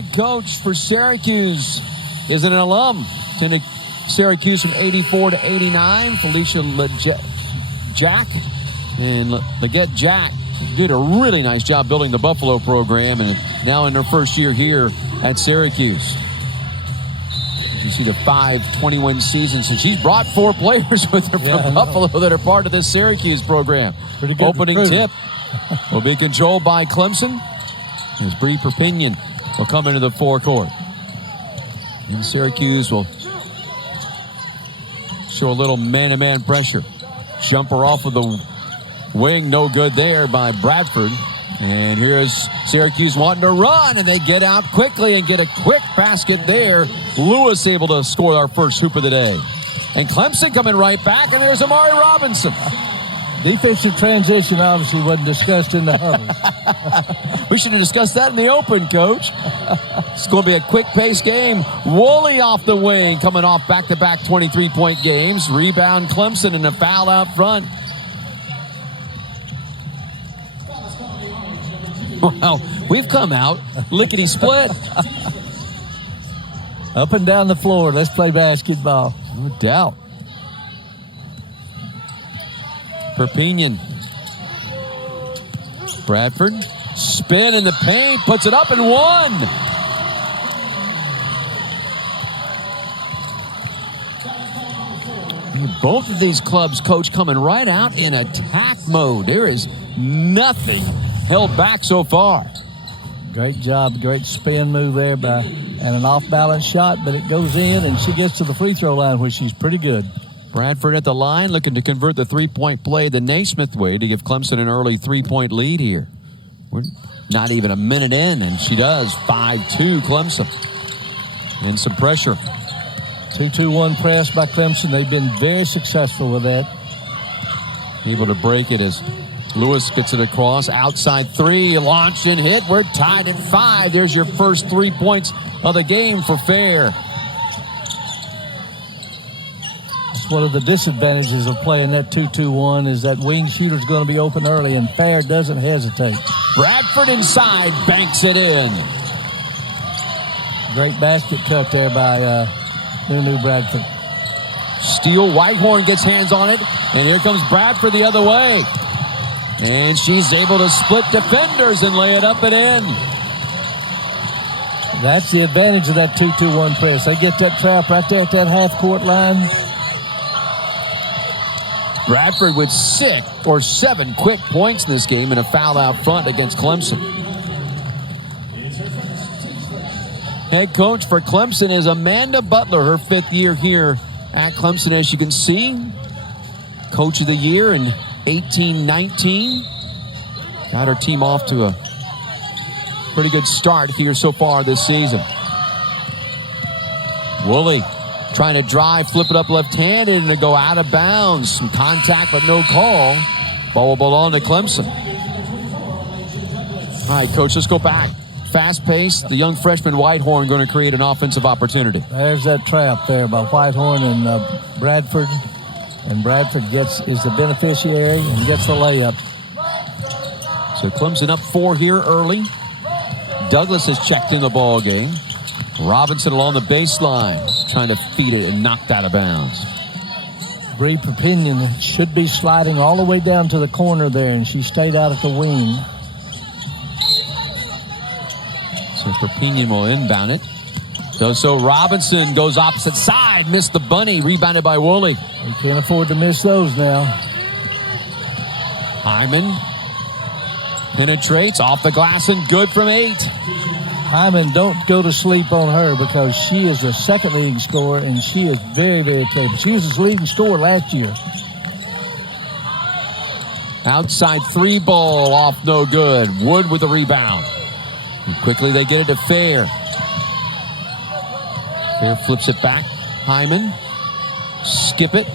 head coach for Syracuse is an alum. Attended Syracuse from 84 to 89. Felicia Jack. And Leggett Jack did a really nice job building the Buffalo program, and now in their first year here at Syracuse. You see the 5-21 season, so she's brought 4 players with her from Buffalo that are part of this Syracuse program. Pretty good opening tip will be controlled by Clemson as Bree Perpignan will come into the forecourt. And Syracuse will show a little man-to-man pressure. Jumper off of the wing, no good there by Bradford. And here's Syracuse wanting to run, and they get out quickly and get a quick basket there. Lewis able to score our first hoop of the day. And Clemson coming right back, and there's Amari Robinson. Defensive transition obviously wasn't discussed in the huddle. We should have discussed that in the open, Coach. It's going to be a quick-paced game. Woolley off the wing, coming off back-to-back 23-point games. Rebound Clemson and a foul out front. Well, we've come out lickety-split. Up and down the floor. Let's play basketball. No doubt. Perpignan. Bradford. Spin in the paint. Puts it up and one. Both of these clubs, Coach, coming right out in attack mode. There is nothing held back so far. Great job, great spin move there and an off-balance shot, but it goes in, and she gets to the free throw line where she's pretty good. Bradford at the line looking to convert the three-point play the Naismith way to give Clemson an early three-point lead here. We're not even a minute in, and she does. 5-2 Clemson. And some pressure. 2-2-1 press by Clemson. They've been very successful with that. Able to break it as Lewis gets it across. Outside three, launched and hit. We're tied at 5. There's your first 3 points of the game for Fair. That's one of the disadvantages of playing that 2-2-1 is that wing shooter's going to be open early, and Fair doesn't hesitate. Bradford inside, banks it in. Great basket cut there by Nunu Bradford. Steele, Whitehorn gets hands on it, and here comes Bradford the other way. And she's able to split defenders and lay it up and in. That's the advantage of that 2-2-1 press. They get that trap right there at that half-court line. Bradford with 6 or 7 quick points in this game and a foul out front against Clemson. Head coach for Clemson is Amanda Butler, her 5th year here at Clemson, as you can see. Coach of the year in 18-19. Got her team off to a pretty good start here so far this season. Woolley trying to drive, flip it up left-handed, and to go out of bounds. Some contact, but no call. Ball will belong to Clemson. All right, Coach, let's go back. Fast-paced, the young freshman Whitehorn going to create an offensive opportunity. There's that trap there by Whitehorn and Bradford. And Bradford is the beneficiary and gets the layup. So Clemson up 4 here early. Douglas has checked in the ball game. Robinson along the baseline, trying to feed it and knocked out of bounds. Bree Perpignan should be sliding all the way down to the corner there, and she stayed out at the wing. So Perpignan will inbound it. So Robinson goes opposite side, missed the bunny, rebounded by Woolley. We can't afford to miss those now. Hyman penetrates off the glass and good from 8. Hyman, don't go to sleep on her because she is the second leading scorer, and she is very, very capable. She was his leading scorer last year. Outside 3 ball off, no good. Wood with the rebound. And quickly they get it to Fair. Fair flips it back. Hyman. Skip it.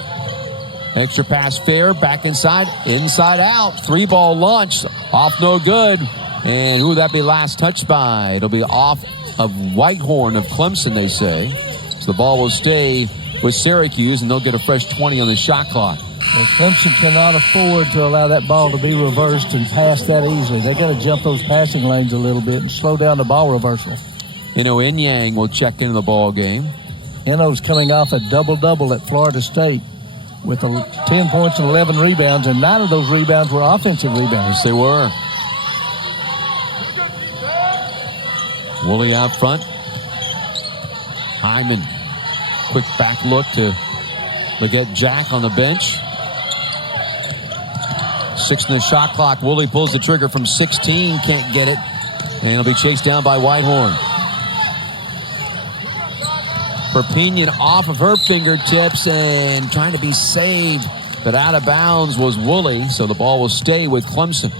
Extra pass Fair. Back inside. Inside out. 3 ball launch. Off no good. And who would that be last touched by? It'll be off of Whitehorn of Clemson, they say. So the ball will stay with Syracuse, and they'll get a fresh 20 on the shot clock. Well, Clemson cannot afford to allow that ball to be reversed and pass that easily. They got to jump those passing lanes a little bit and slow down the ball reversal. Inyang will check into the ball game. Eno's coming off a double-double at Florida State with 10 points and 11 rebounds, and 9 of those rebounds were offensive rebounds. Yes, they were. Woolley out front. Hyman. Quick back look to Leggett Jack on the bench. 6 in the shot clock. Woolley pulls the trigger from 16. Can't get it. And he'll be chased down by Whitehorn. Perpignan off of her fingertips and trying to be saved. But out of bounds was Woolley. So the ball will stay with Clemson.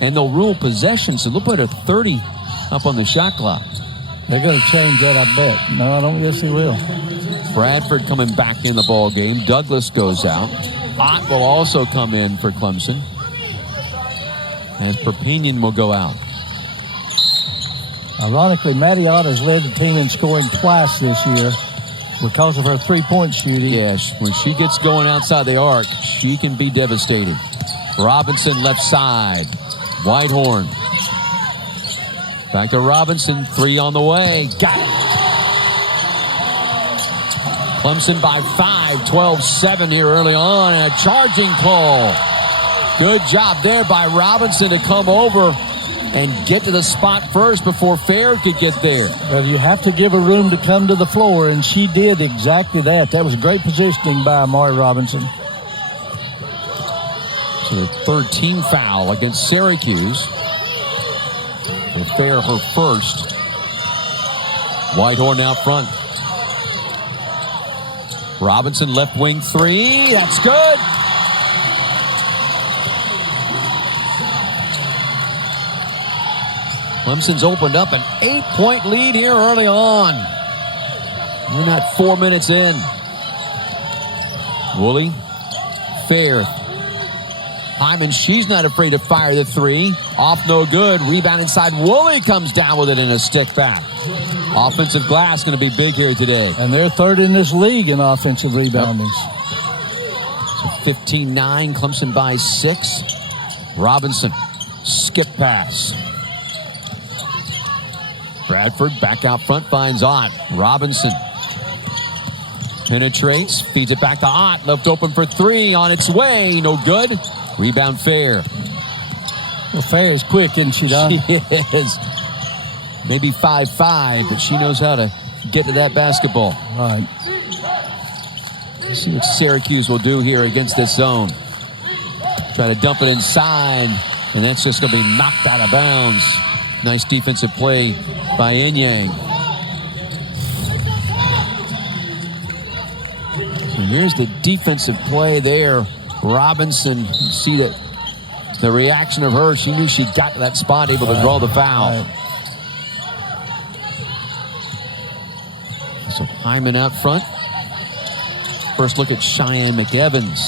And they'll rule possession. So they'll put a 30 up on the shot clock. They're going to change that, I bet. No, I don't guess they will. Bradford coming back in the ball game. Douglas goes out. Ott will also come in for Clemson, as Perpignan will go out. Ironically, Maddie Ott has led the team in scoring twice this year because of her three-point shooting. Yeah, when she gets going outside the arc, she can be devastating. Robinson left side. Whitehorn. Back to Robinson. 3 on the way. Got it. Clemson by 5. 12-7 here early on. And a charging call. Good job there by Robinson to come over and get to the spot first before Fair could get there. Well, you have to give her room to come to the floor, and she did exactly that. That was great positioning by Amari Robinson. So the third team foul against Syracuse. And Fair her first. Whitehorn out front. Robinson left wing 3. That's good. Clemson's opened up an 8-point lead here early on. We're not 4 minutes in. Woolley. Fair. Hyman, she's not afraid to fire the 3. Off no good. Rebound inside. Woolley comes down with it in a stick back. Offensive glass going to be big here today. And they're third in this league in offensive rebounding. So 15-9. Clemson by 6. Robinson. Skip pass. Bradford back out front finds Ott. Robinson. Penetrates. Feeds it back to Ott. Left open for 3. On its way. No good. Rebound Fair. Well, Fair is quick, isn't she, Don? She is. Maybe 5'5", but she knows how to get to that basketball. Right. Let's see what Syracuse will do here against this zone. Try to dump it inside, and that's just going to be knocked out of bounds. Nice defensive play by Inyang. So here's the defensive play there. Robinson, you see that the reaction of her, she knew she got to that spot, able to draw the foul. Right. So Hyman out front. First look at Cheyenne McEvans.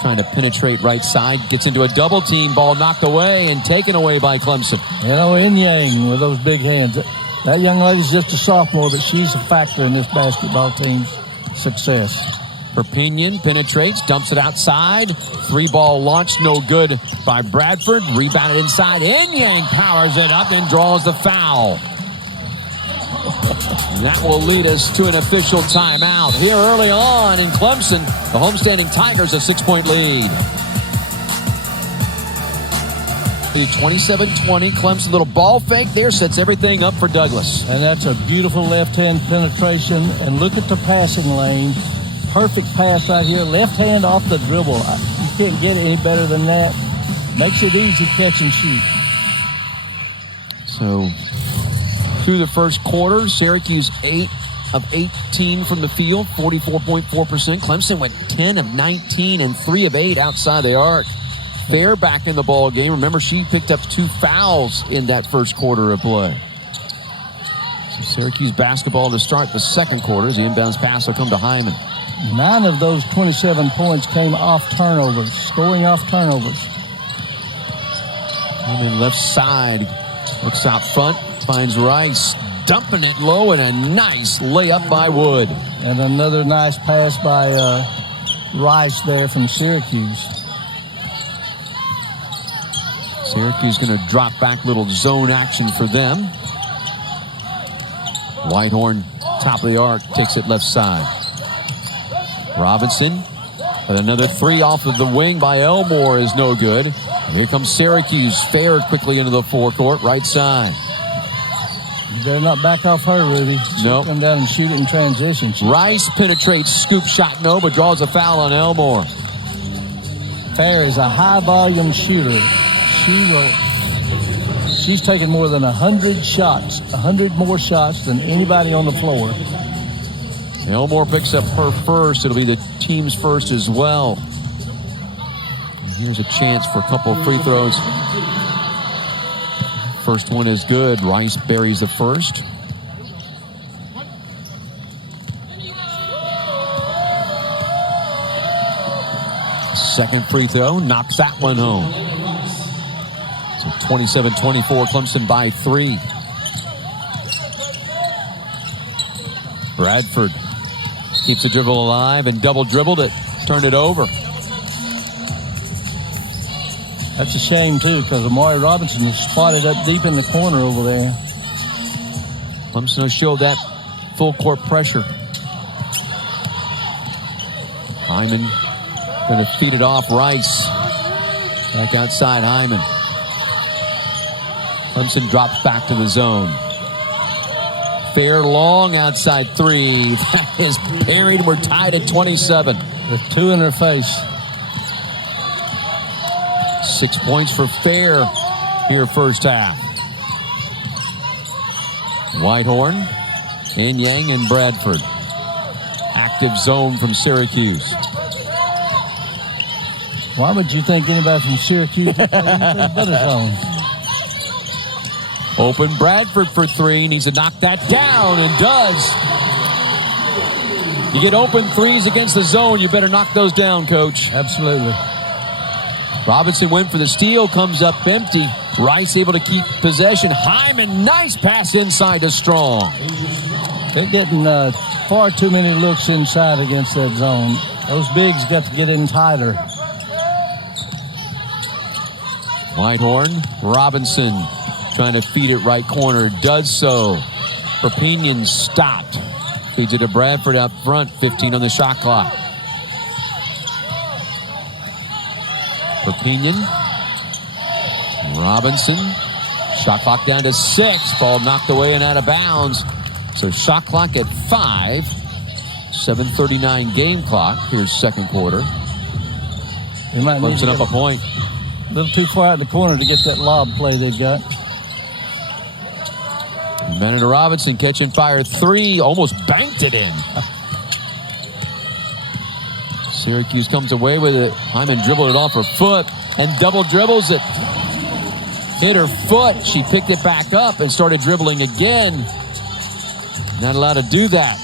Trying to penetrate right side. Gets into a double team. Ball knocked away and taken away by Clemson. Inyang with those big hands. That young lady's just a sophomore, but she's a factor in this basketball team's success. Perpignan penetrates, dumps it outside. 3-ball launch, no good by Bradford. Rebounded inside. Inyang powers it up and draws the foul. And that will lead us to an official timeout. Here early on in Clemson, the homestanding Tigers a 6-point lead. 27-20, Clemson, little ball fake there, sets everything up for Douglas. And that's a beautiful left-hand penetration. And look at the passing lane. Perfect pass right here. Left hand off the dribble. You can't get it any better than that. Makes it easy catch and shoot. So through the first quarter, Syracuse 8 of 18 from the field, 44.4%. Clemson went 10 of 19 and 3 of 8 outside the arc. Fair back in the ball game. Remember, she picked up 2 fouls in that first quarter of play. So Syracuse basketball to start the second quarter. The inbounds pass will come to Hyman. 9 of those 27 points came off turnovers, scoring off turnovers. And then left side, looks out front, finds Rice, dumping it low, and a nice layup by Wood. And another nice pass by Rice there from Syracuse. Syracuse going to drop back, little zone action for them. Whitehorn, top of the arc, takes it left side. Robinson, but another three off of the wing by Elmore is no good. Here comes Syracuse. Fair quickly into the forecourt, right side. You better not back off her, Ruby. Nope. Come down and shoot it in transition. Rice penetrates, scoop shot, no, but draws a foul on Elmore. Fair is a high-volume shooter. She's taken more than 100 shots, 100 more shots than anybody on the floor. Elmore picks up her first. It'll be the team's first as well. And here's a chance for a couple of free throws. First one is good. Rice buries the first. Second free throw, knocks that one home. So 27-24, Clemson by 3. Bradford keeps the dribble alive and double dribbled it, turned it over. That's a shame, too, because Amari Robinson was spotted up deep in the corner over there. Clemson has showed that full court pressure. Hyman going to feed it off Rice. Back outside Hyman. Clemson drops back to the zone. Fair long outside three. That is buried. We're tied at 27. With two in her face. 6 points for Fair here first half. Whitehorn, and Yang and Bradford. Active zone from Syracuse. Why would you think anybody from Syracuse would play anything but a zone? Open Bradford for three. Needs to knock that down and does. You get open threes against the zone, you better knock those down, Coach. Absolutely. Robinson went for the steal, comes up empty. Rice able to keep possession. Hyman, nice pass inside to Strong. They're getting far too many looks inside against that zone. Those bigs got to get in tighter. Whitehorn, Robinson trying to feed it right corner. Does so. Perpignan stopped. Feeds it to Bradford up front. 15 on the shot clock. Perpignan. Robinson. Shot clock down to 6. Ball knocked away and out of bounds. So shot clock at 5. 7:39 game clock. Here's second quarter. Clemson up a point. A little too far out in the corner to get that lob play they've got. Bennett Robinson catching fire three. Almost banked it in. Syracuse comes away with it. Hyman dribbled it off her foot and double dribbles it. Hit her foot. She picked it back up and started dribbling again. Not allowed to do that.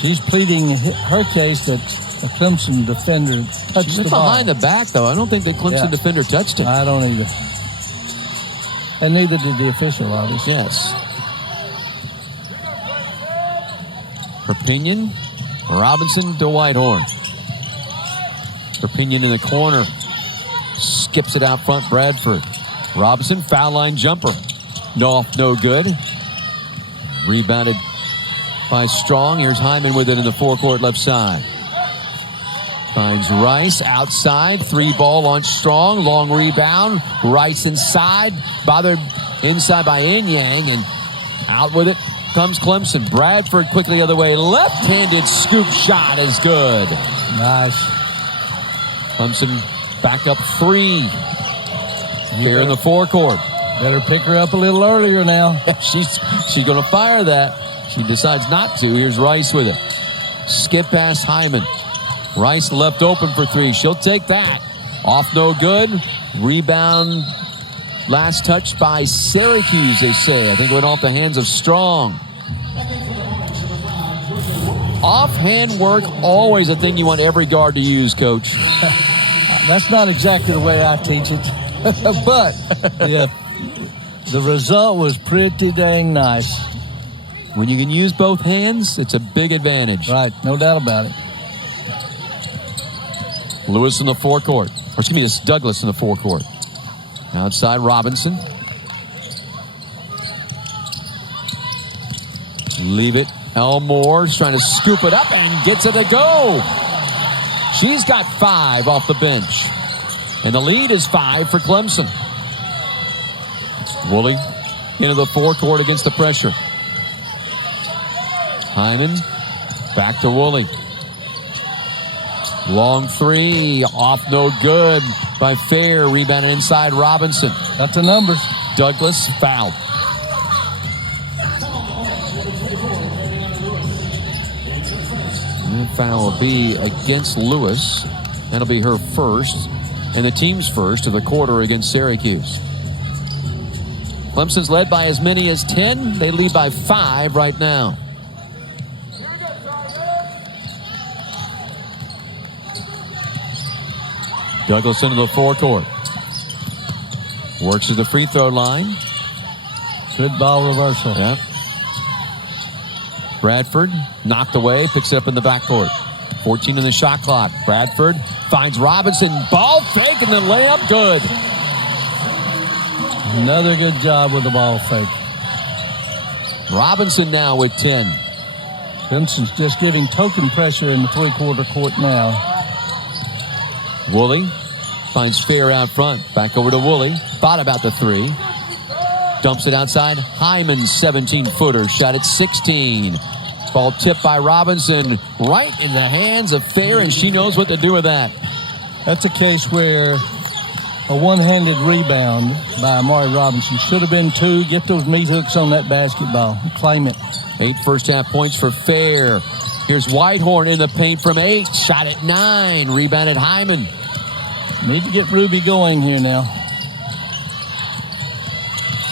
She's pleading her case that a Clemson defender touched the ball. Behind the back, though. I don't think the Clemson defender touched it. I don't either. And neither did the official, obviously. Yes. Perpignan, Robinson to Whitehorn. Perpignan in the corner. Skips it out front, Bradford. Robinson, foul line jumper. No good. Rebounded by Strong. Here's Hyman with it in the forecourt left side. Finds Rice outside. 3-ball on Strong. Long rebound. Rice inside. Bothered inside by Yang. And out with it comes Clemson. Bradford quickly the other way. Left-handed scoop shot is good. Nice. Clemson back up 3. Here in the forecourt. Better pick her up a little earlier now. She's going to fire that. She decides not to. Here's Rice with it. Skip past Hyman. Rice left open for 3. She'll take that. Off no good. Rebound. Last touch by Syracuse, they say. I think it went off the hands of Strong. Offhand work, always a thing you want every guard to use, Coach. That's not exactly the way I teach it. But yeah, the result was pretty dang nice. When you can use both hands, it's a big advantage. Right, no doubt about it. Lewis in the forecourt. Or excuse me, it's Douglas in the forecourt. Outside Robinson. Leave it. Elmore's trying to scoop it up and gets it to go. She's got 5 off the bench. And the lead is 5 for Clemson. Woolley into the forecourt against the pressure. Hyman back to Woolley. Long 3 off, no good by Fair. Rebounded inside Robinson. Got the numbers. Douglas fouled. And that foul will be against Lewis. That'll be her first and the team's first of the quarter against Syracuse. Clemson's led by as many as 10. They lead by 5 right now. Douglas into the forecourt. Works to the free throw line. Good ball reversal. Yep. Bradford knocked away, picks it up in the backcourt. 14 in the shot clock. Bradford finds Robinson. Ball fake and the layup good. Another good job with the ball fake. Robinson now with 10. Clemson's just giving token pressure in the three-quarter court now. Woolley finds Fair out front. Back over to Woolley. Thought about the 3. Dumps it outside. Hyman's 17-footer. Shot at 16. Ball tipped by Robinson right in the hands of Fair, and she knows what to do with that. That's a case where a one-handed rebound by Amari Robinson should have been 2. Get those meat hooks on that basketball. Claim it. 8 first-half points for Fair. Here's Whitehorn in the paint from 8. Shot at 9. Rebounded Hyman. Need to get Ruby going here now.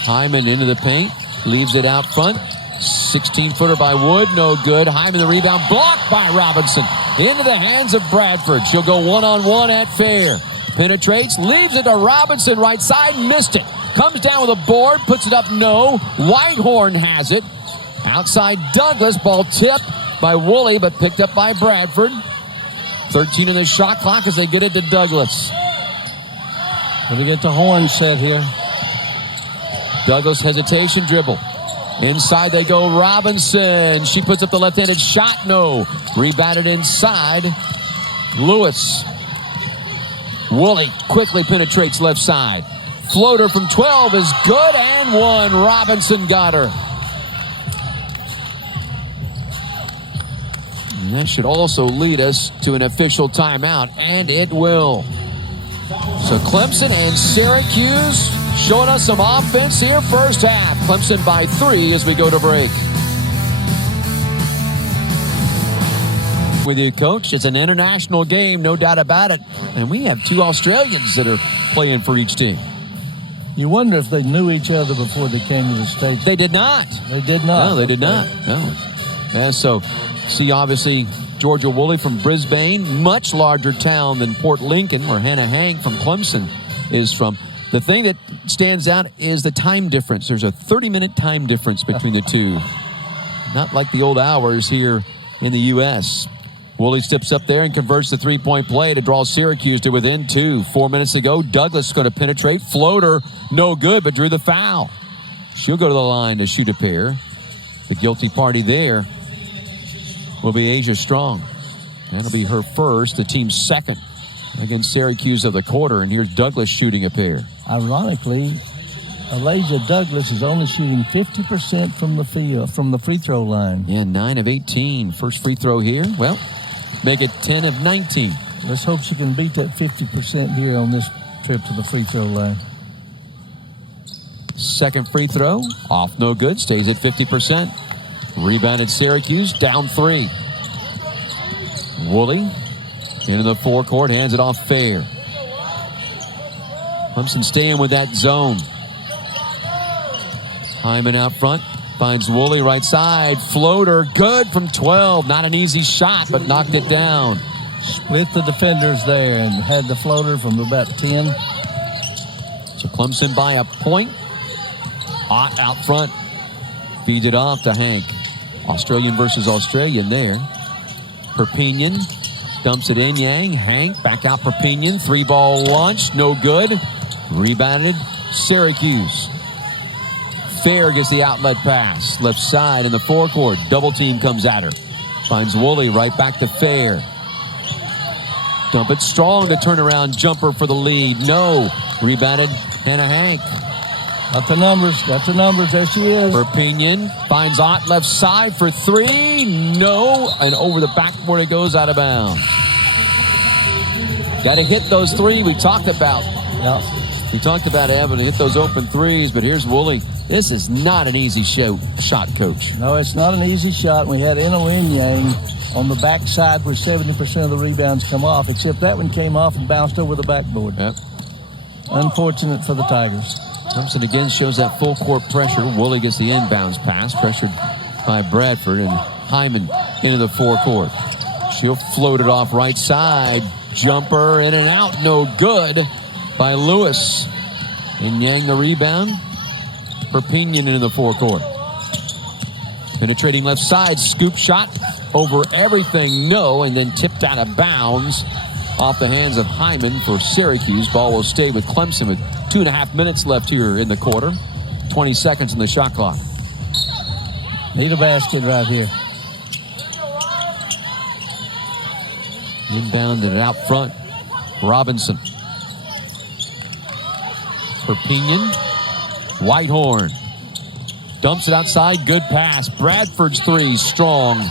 Hyman into the paint. Leaves it out front. 16-footer by Wood. No good. Hyman the rebound. Blocked by Robinson. Into the hands of Bradford. She'll go one-on-one at Fair. Penetrates. Leaves it to Robinson. Right side. Missed it. Comes down with a board. Puts it up. No. Whitehorn has it. Outside Douglas. Ball tipped by Woolley, but picked up by Bradford. 13 in the shot clock as they get it to Douglas. Gotta get the horn set here. Douglas hesitation dribble. Inside they go. Robinson. She puts up the left-handed shot. No. Rebounded inside. Lewis. Woolley quickly penetrates left side. Floater from 12 is good and 1. Robinson got her. And that should also lead us to an official timeout, and it will. So Clemson and Syracuse showing us some offense here first half. Clemson by 3 as we go to break. With you, Coach. It's an international game, no doubt about it. And we have 2 Australians that are playing for each team. You wonder if they knew each other before they came to the States. They did not. They did not. No, they did not. No. Yeah, so see, obviously, Georgia Woolley from Brisbane, much larger town than Port Lincoln, where Hannah Hank from Clemson is from. The thing that stands out is the time difference. There's a 30-minute time difference between the two. Not like the old hours here in the U.S. Woolley steps up there and converts the three-point play to draw Syracuse to within 2. 4 minutes to go. Douglas is going to penetrate. Floater, no good, but drew the foul. She'll go to the line to shoot a pair. The guilty party there will be Asia Strong. That'll be her first, the team's second against Syracuse of the quarter. And here's Douglas shooting a pair. Ironically, Elijah Douglas is only shooting 50% from the field, from the free throw line. Yeah, 9 of 18. First free throw here. Well, make it 10 of 19. Let's hope she can beat that 50% here on this trip to the free throw line. Second free throw, off no good, stays at 50%. Rebounded Syracuse, down 3. Woolley into the forecourt, hands it off Fair. Clemson staying with that zone. Hyman out front, finds Woolley right side. Floater, good from 12. Not an easy shot, but knocked it down. Split the defenders there and had the floater from about 10. So Clemson by a point. Ott out front. Feeds it off to Hank. Australian versus Australian there. Perpignan dumps it in. Yang. Hank back out Perpignan. 3-ball launch. No good. Rebounded Syracuse. Fair gets the outlet pass. Left side in the forecourt. Double team comes at her. Finds Woolley right back to Fair. Dump it strong to turn around jumper for the lead. No. Rebounded Hannah Hank. Got the numbers. There she is. Perpignan finds Ott left side for three. No. And over the backboard it goes, out of bounds. Got to hit those three we talked about. Yep. We talked about having to hit those open threes, but here's Woolley. This is not an easy shot, Coach. No, it's not an easy shot. We had Yang on the backside where 70% of the rebounds come off, except that one came off and bounced over the backboard. Yep. Unfortunate for the Tigers. Clemson again shows that full court pressure. Woolley gets the inbounds pass, pressured by Bradford, and Hyman into the forecourt. She'll float it off right side. Jumper in and out, no good by Lewis. And Yang the rebound. Perpignan into the forecourt. Penetrating left side, scoop shot over everything, no, and then tipped out of bounds off the hands of Hyman for Syracuse. Ball will stay with Clemson with 2.5 minutes left here in the quarter. 20 seconds on the shot clock. Need a basket right here. Inbounded it out front. Robinson. Perpignan. Whitehorn. Dumps it outside. Good pass. Bradford's three. Strong.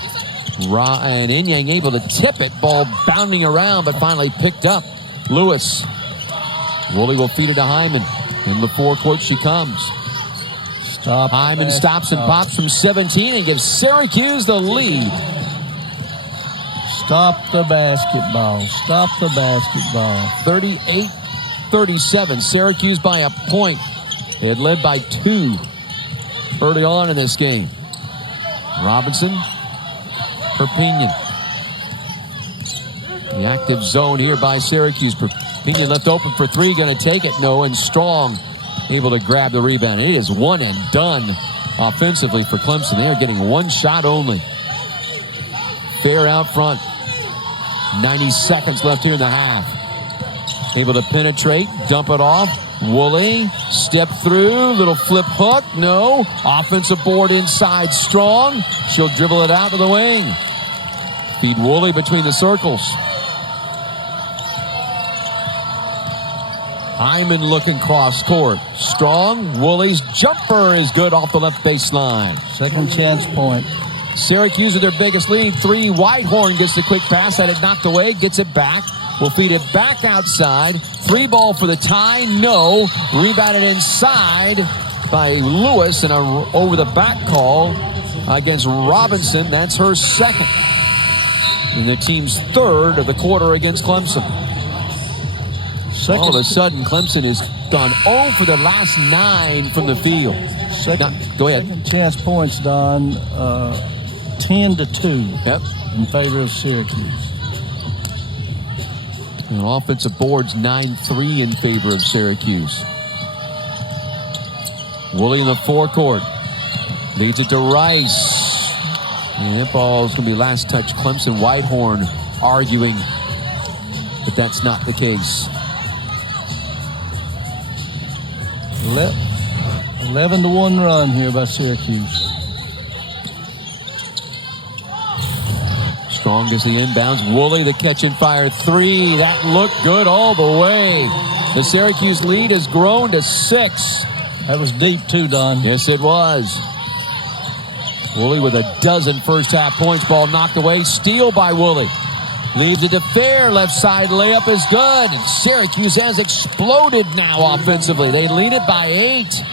And Inyang able to tip it. Ball bounding around, but finally picked up. Lewis. Woolley will feed it to Hyman. In the forecourt she comes. Hyman stops and pops from 17 and gives Syracuse the lead. Stop the basketball. 38-37. Syracuse by a point. They had led by 2 early on in this game. Robinson. Perpignan. The active zone here by Syracuse. Perpignan left open for three. Going to take it. No. And Strong able to grab the rebound. It is one and done offensively for Clemson. They are getting one shot only. Fair out front. 90 seconds left here in the half. Able to penetrate, dump it off. Woolley, step through, little flip hook, no. Offensive board inside, Strong. She'll dribble it out to the wing. Feed Woolley between the circles. Hyman looking cross court. Strong, Woolley's jumper is good off the left baseline. Second chance point. Syracuse with their biggest lead. 3. Whitehorn gets the quick pass. Had it knocked away. Gets it back. Will feed it back outside. 3 ball for the tie. No. Rebounded inside by Lewis. And a over the back call against Robinson. That's her second. And the team's third of the quarter against Clemson. All of a sudden, Clemson has gone 0 for the last 9 from the field. Go ahead. Second chance points, Don. 10-2 in favor of Syracuse. And offensive boards 9-3 in favor of Syracuse. Woolley in the forecourt. Leads it to Rice. And that ball is going to be last touch. Clemson. Whitehorn arguing. But that's not the case. 11-1 run here by Syracuse. Strong as the inbounds. Woolley the catch and fire 3. That looked good all the way. The Syracuse lead has grown to 6. That was deep too, Don. Yes, it was. Woolley with a dozen first half points. Ball knocked away. Steal by Woolley. Leaves it to Fair. Left side layup is good. And Syracuse has exploded now offensively. They lead it by 8.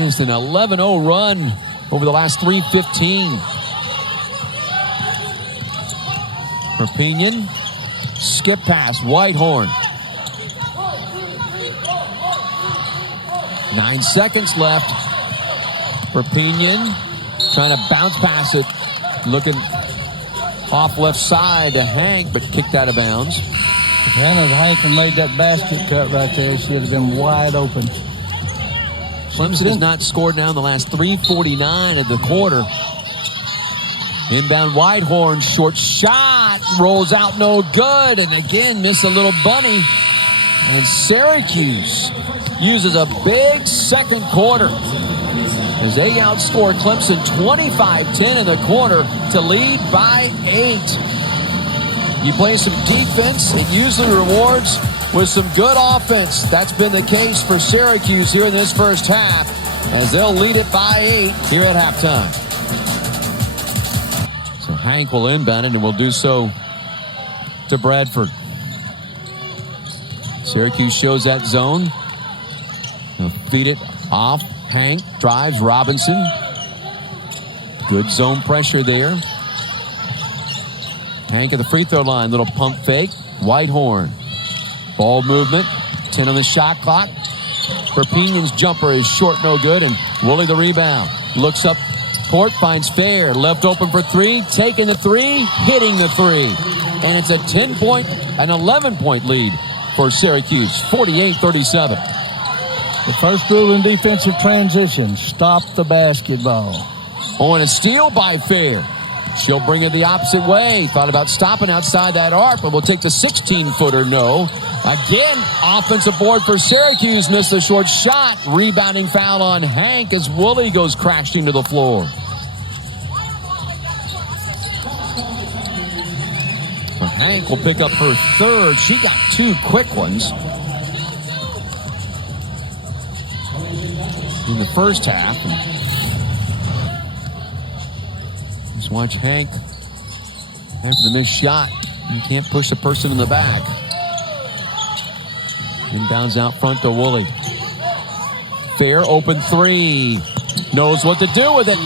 It's an 11-0 run over the last 3:15. Perpignan. Skip pass. Whitehorn. 9 seconds left. Perpignan trying to bounce past it. Looking off left side to Hank, but kicked out of bounds. If Hannah Hank had made that basket cut right there, she would have been wide open. Clemson has not scored now in the last 3:49 of the quarter. Inbound Whitehorn, short shot, rolls out no good, and again miss a little bunny. And Syracuse uses a big second quarter as they outscore Clemson 25-10 in the quarter to lead by 8. You play some defense, it usually rewards with some good offense. That's been the case for Syracuse here in this first half, as they'll lead it by 8 here at halftime. So Hank will inbound it and will do so to Bradford. Syracuse shows that zone. He'll feed it off. Hank drives Robinson. Good zone pressure there. Hank at the free throw line. Little pump fake. Whitehorn. Ball movement. 10 on the shot clock. Perpignan jumper is short, no good. And Woolley the rebound. Looks up court, finds Fair. Left open for 3. Taking the 3. Hitting the 3. And it's a 11-point lead for Syracuse. 48-37. The first rule in defensive transition, stop the basketball. Oh, and a steal by Fair. She'll bring it the opposite way. Thought about stopping outside that arc, but we'll take the 16-footer, no. Again, offensive board for Syracuse. Missed the short shot. Rebounding foul on Hank as Woolley goes crashing to the floor. Well, Hank will pick up her third. She got 2 quick ones in the first half. Just watch Hank after the missed shot. You can't push the person in the back. Inbounds out front to Woolley. Fair open 3. Knows what to do with it.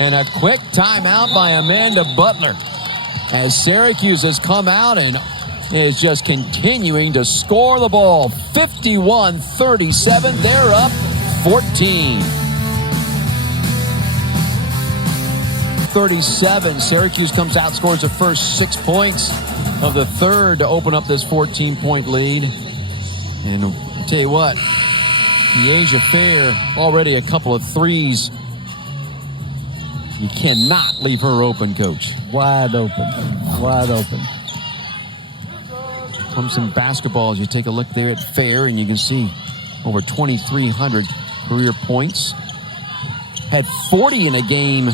And a quick timeout by Amanda Butler, as Syracuse has come out and is just continuing to score the ball. 51-37. They're up 14. 37. Syracuse comes out, scores the first 6 points of the third to open up this 14-point lead. And I'll tell you what, Dyaisha Fair, already a couple of threes. You cannot leave her open, Coach. Wide open. Wide open. Clemson basketball, as you take a look there at Fair, and you can see over 2,300 career points. Had 40 in a game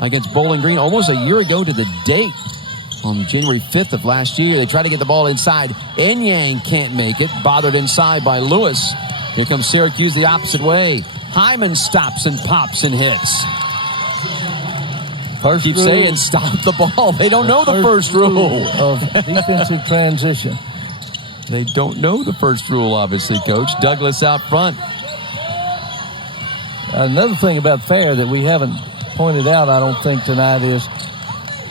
against Bowling Green almost a year ago to the date, on January 5th of last year. They try to get the ball inside. Enyang can't make it. Bothered inside by Lewis. Here comes Syracuse the opposite way. Hyman stops and pops and hits. Keep saying stop the ball. They don't know the first rule of defensive transition. They don't know the first rule, obviously, Coach. Douglas out front. Another thing about Fair that we haven't pointed out, I don't think, tonight is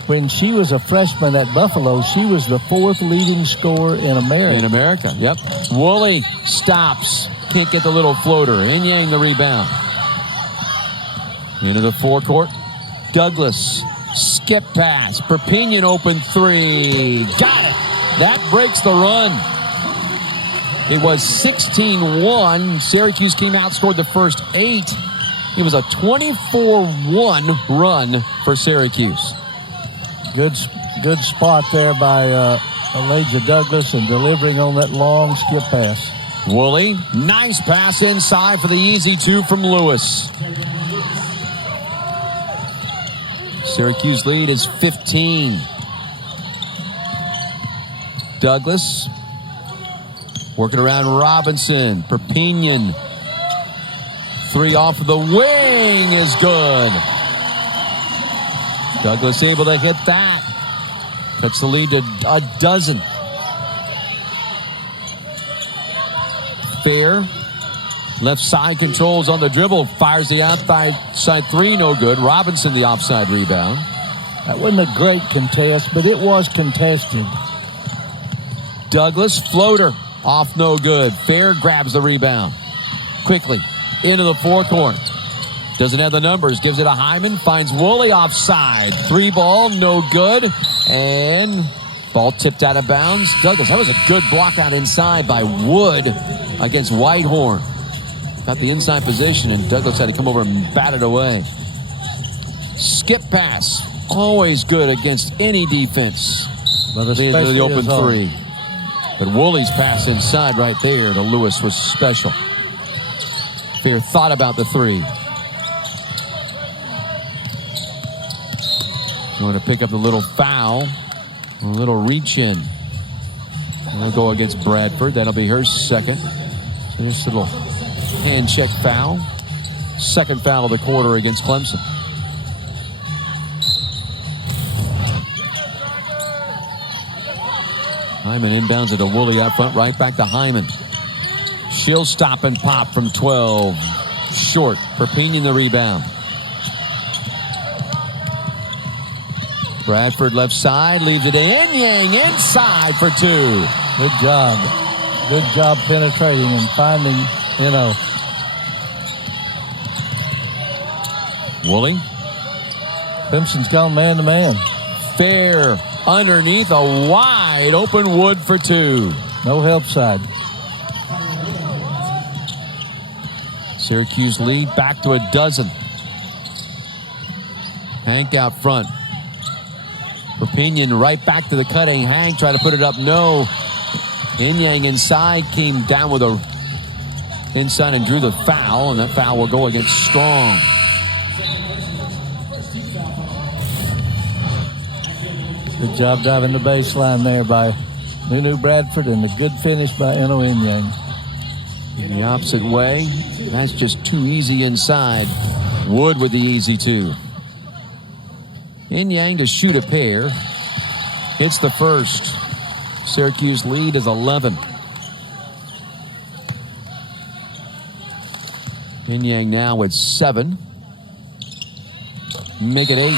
when she was a freshman at Buffalo, she was the 4th leading scorer in America. In America, yep. Woolley stops. Can't get the little floater. Enyang the rebound. Into the forecourt. Douglas. Skip pass. Perpignan open 3. Got it. That breaks the run. It was 16-1. Syracuse came out, scored the first 8. It was a 24-1 run for Syracuse. Good spot there by Elijah Douglas and delivering on that long skip pass. Woolley, nice pass inside for the easy 2 from Lewis. Syracuse lead is 15. Douglas working around Robinson. Perpignan. 3 off of the wing is good. Douglas able to hit that. Cuts the lead to a dozen. Fair. Left side controls on the dribble. Fires the outside 3. No good. Robinson the offside rebound. That wasn't a great contest, but it was contested. Douglas floater. Off no good. Fair grabs the rebound. Quickly. Into the forecourt. Doesn't have the numbers. Gives it to Hyman. Finds Woolley offside. 3 ball. No good. And ball tipped out of bounds. Douglas, that was a good block out inside by Wood against Whitehorn. Got the inside position, and Douglas had to come over and bat it away. Skip pass. Always good against any defense. But the open 3. But Woolley's pass inside right there to Lewis was special. Fair thought about the three. Going to pick up the little foul. A little reach in. We'll go against Bradford. That'll be her second. So here's a little hand check foul. Second foul of the quarter against Clemson. Hyman inbounds it to Woolley out front. Right back to Hyman. She'll stop and pop from 12. Short. Perpignan the rebound. Bradford left side, leaves it in. Yang inside for two. Good job. Good job penetrating and finding, Woolley. Clemson's gone man to man. Fair underneath a wide open Wood for two. No help side. Syracuse lead back to a dozen. Hank out front. Perpignan right back to the cutting. Hank tried to put it up. No. Yang inside came down with a inside and drew the foul, and that foul will go against Strong. Good job driving the baseline there by Nunu Bradford, and a good finish by Eno Yang. In the opposite way, that's just too easy inside. Wood with the easy two. Yang to shoot a pair. Hits the first. Syracuse lead is 11. Yang now with 7. Make it 8.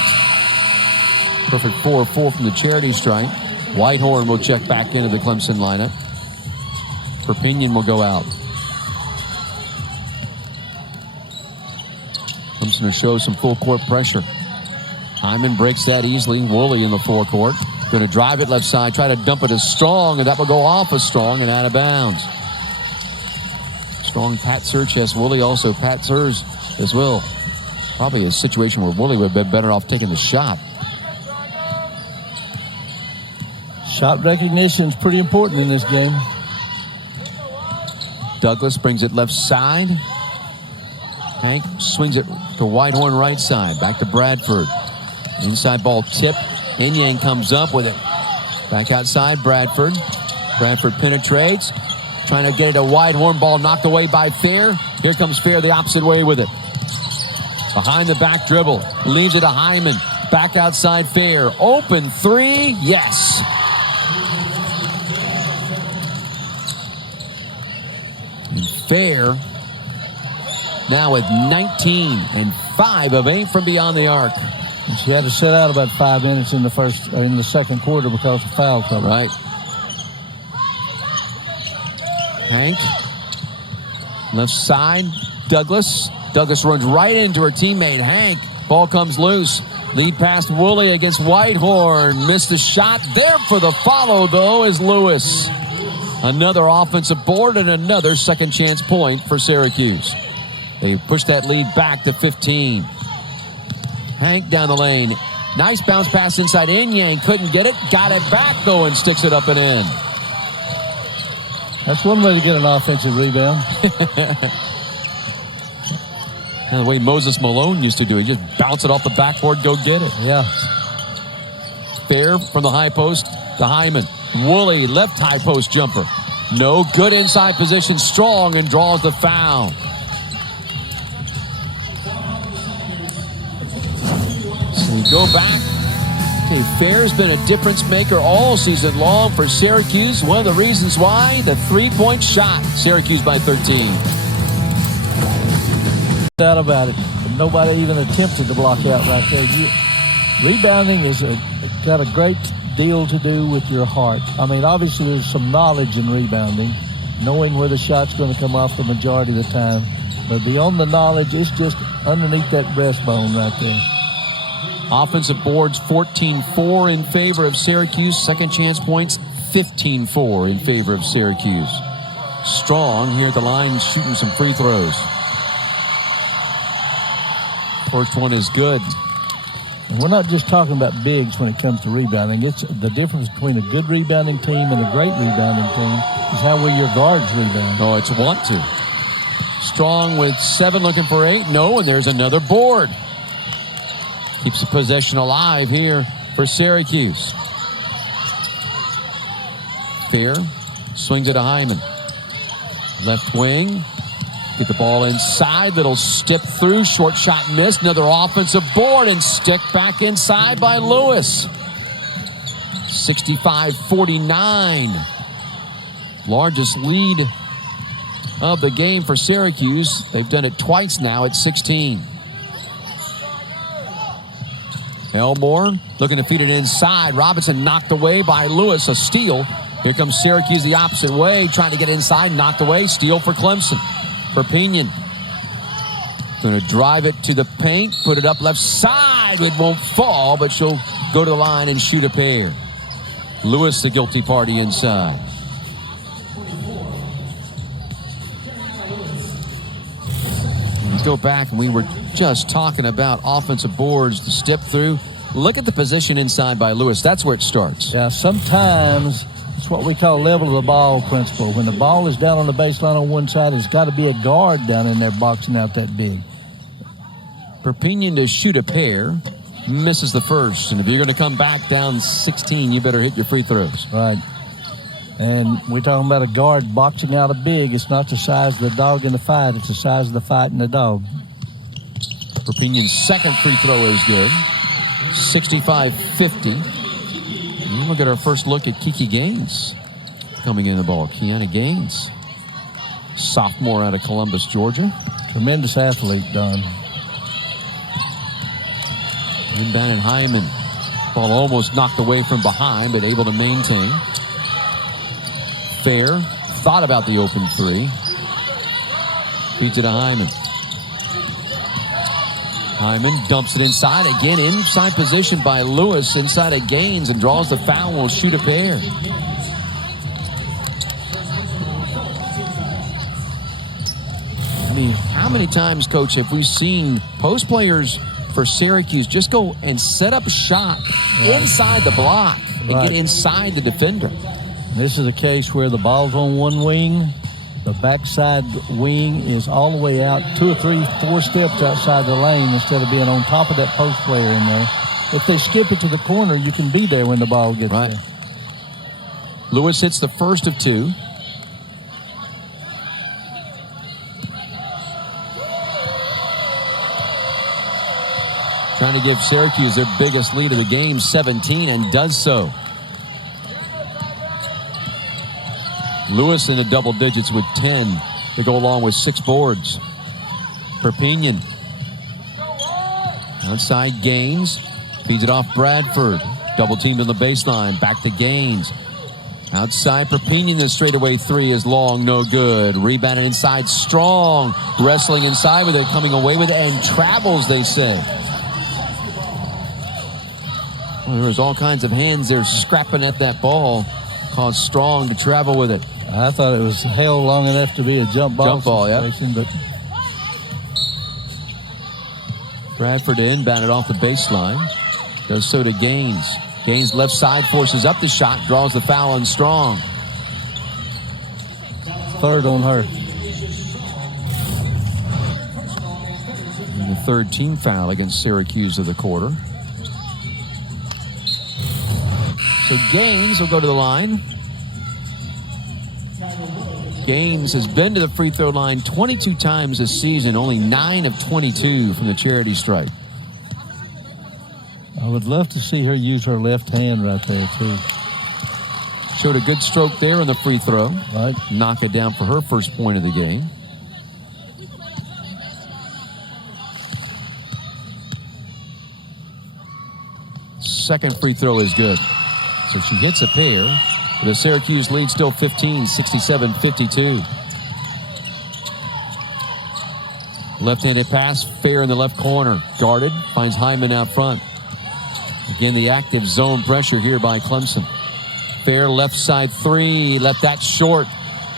Perfect 4-4 from the charity stripe. Whitehorn will check back into the Clemson lineup. Perpignan will go out. Clemson will show some full court pressure. Hyman breaks that easily. Woolley in the forecourt. Going to drive it left side. Try to dump it to Strong, and that will go off of Strong and out of bounds. Strong pats her chest. Woolley also pats hers as well. Probably a situation where Woolley would have been better off taking the shot. Shot recognition is pretty important in this game. Douglas brings it left side. Hank swings it to Whitehorn right side. Back to Bradford. Inside ball tip. Yang comes up with it. Back outside, Bradford. Bradford penetrates. Trying to get it a Whitehorn. Ball knocked away by Fair. Here comes Fair the opposite way with it. Behind the back dribble. Leaves it to Hyman. Back outside, Fair. Open three. Yes. And Fair now with 19 and 5 of 8 from beyond the arc. And she had to sit out about 5 minutes in the second quarter because of foul trouble. Right. Hank. Left side. Douglas. Douglas runs right into her teammate, Hank. Ball comes loose. Lead past Woolley against Whitehorn. Missed the shot. There for the follow, though, is Lewis. Another offensive board and another second chance point for Syracuse. They push that lead back to 15. Hank down the lane. Nice bounce pass inside. Yang couldn't get it. Got it back, though, and sticks it up and in. That's one way to get an offensive rebound. And the way Moses Malone used to do it. Just bounce it off the backboard, go get it. Yeah. Fair from the high post to Hyman. Woolley, left high post jumper. No good inside position. Strong and draws the foul. So we go back. Okay, Fair's been a difference maker all season long for Syracuse. One of the reasons why, the three-point shot. Syracuse by 13. No doubt about it. Nobody even attempted to block out right there. Rebounding is got a great deal to do with your heart. I mean, obviously there's some knowledge in rebounding, knowing where the shot's going to come off the majority of the time. But beyond the knowledge, it's just underneath that breastbone right there. Offensive boards 14-4 in favor of Syracuse. Second chance points 15-4 in favor of Syracuse. Strong here at the line shooting some free throws. First one is good. And we're not just talking about bigs when it comes to rebounding. It's the difference between a good rebounding team and a great rebounding team is how well your guards rebound. Oh, it's want to. Strong with 7, looking for 8. No, and there's another board. Keeps the possession alive here for Syracuse. Fair swings it to Hyman. Left wing. Get the ball inside. Little step through. Short shot missed. Another offensive board and stick back inside by Lewis. 65-49. Largest lead of the game for Syracuse. They've done it twice now at 16. Elmore looking to feed it inside. Robinson knocked away by Lewis. A steal. Here comes Syracuse the opposite way. Trying to get inside. Knocked away. Steal for Clemson. For Pinion. Going to drive it to the paint. Put it up left side. It won't fall, but she'll go to the line and shoot a pair. Lewis the guilty party inside. Let's go back, and we were just talking about offensive boards, the step through. Look at the position inside by Lewis. That's where it starts. Yeah, sometimes it's what we call level of the ball principle. When the ball is down on the baseline on one side, there's got to be a guard down in there boxing out that big. Perpignan to shoot a pair. Misses the first. And if you're going to come back down 16, you better hit your free throws. Right. And we're talking about a guard boxing out a big. It's not the size of the dog in the fight. It's the size of the fight in the dog. Perpignan's second free throw is good. 65-50. We'll get our first look at Kiki Gaines coming in the ball. Kiana Gaines, sophomore out of Columbus, Georgia. Tremendous athlete, Don. Inbound and Hyman. Ball almost knocked away from behind, but able to maintain. Fair thought about the open three. Feeds it to Hyman. Hyman dumps it inside. Again, inside position by Lewis inside of Gaines and draws the foul. Will shoot a pair. I mean, how many times, Coach, have we seen post players for Syracuse just go and set up a shot inside the block and get inside the defender? This is a case where the ball's on one wing. The backside wing is all the way out 2 or 3, 4 steps outside the lane instead of being on top of that post player in there. If they skip it to the corner, you can be there when the ball gets there. Lewis hits the first of 2. Trying to give Syracuse their biggest lead of the game, 17, and does so. Lewis in the double digits with 10 to go along with 6 boards. Perpignan. Outside Gaines. Feeds it off Bradford. Double teamed on the baseline. Back to Gaines. Outside Perpignan. The straightaway 3 is long. No good. Rebounded inside. Strong. Wrestling inside with it. Coming away with it. And travels, they say. Well, there's all kinds of hands there scrapping at that ball. Caused Strong to travel with it. I thought it was held long enough to be a jump ball situation, but Bradford to inbound it off the baseline. Does so to Gaines. Gaines left side forces up the shot, draws the foul on Strong. Third on her. And the third team foul against Syracuse of the quarter. So Gaines will go to the line. Gaines has been to the free throw line 22 times this season, only 9 of 22 from the charity stripe. I would love to see her use her left hand right there, too. Showed a good stroke there on the free throw. Right. Knock it down for her first point of the game. Second free throw is good. So she hits a pair. The Syracuse lead still 15, 67-52. Left-handed pass, Fair in the left corner. Guarded, finds Hyman out front. Again, the active zone pressure here by Clemson. Fair left side 3, left that short.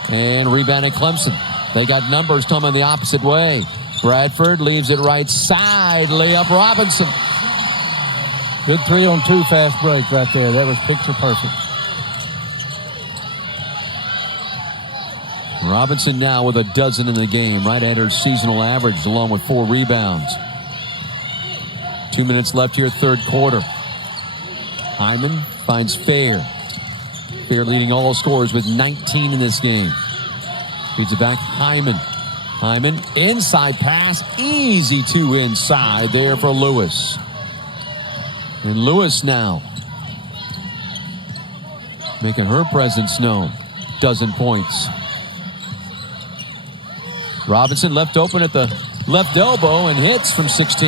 And rebounded Clemson. They got numbers coming the opposite way. Bradford leaves it right side, layup Robinson. Good 3-on-2 fast break right there. That was picture perfect. Robinson now with a dozen in the game, right at her seasonal average, along with 4 rebounds. 2 minutes left here, third quarter. Hyman finds Fair. Fair leading all scorers with 19 in this game. Feeds it back, Hyman. Hyman, inside pass, easy 2 inside there for Lewis. And Lewis now making her presence known. Dozen points. Robinson left open at the left elbow and hits from 16.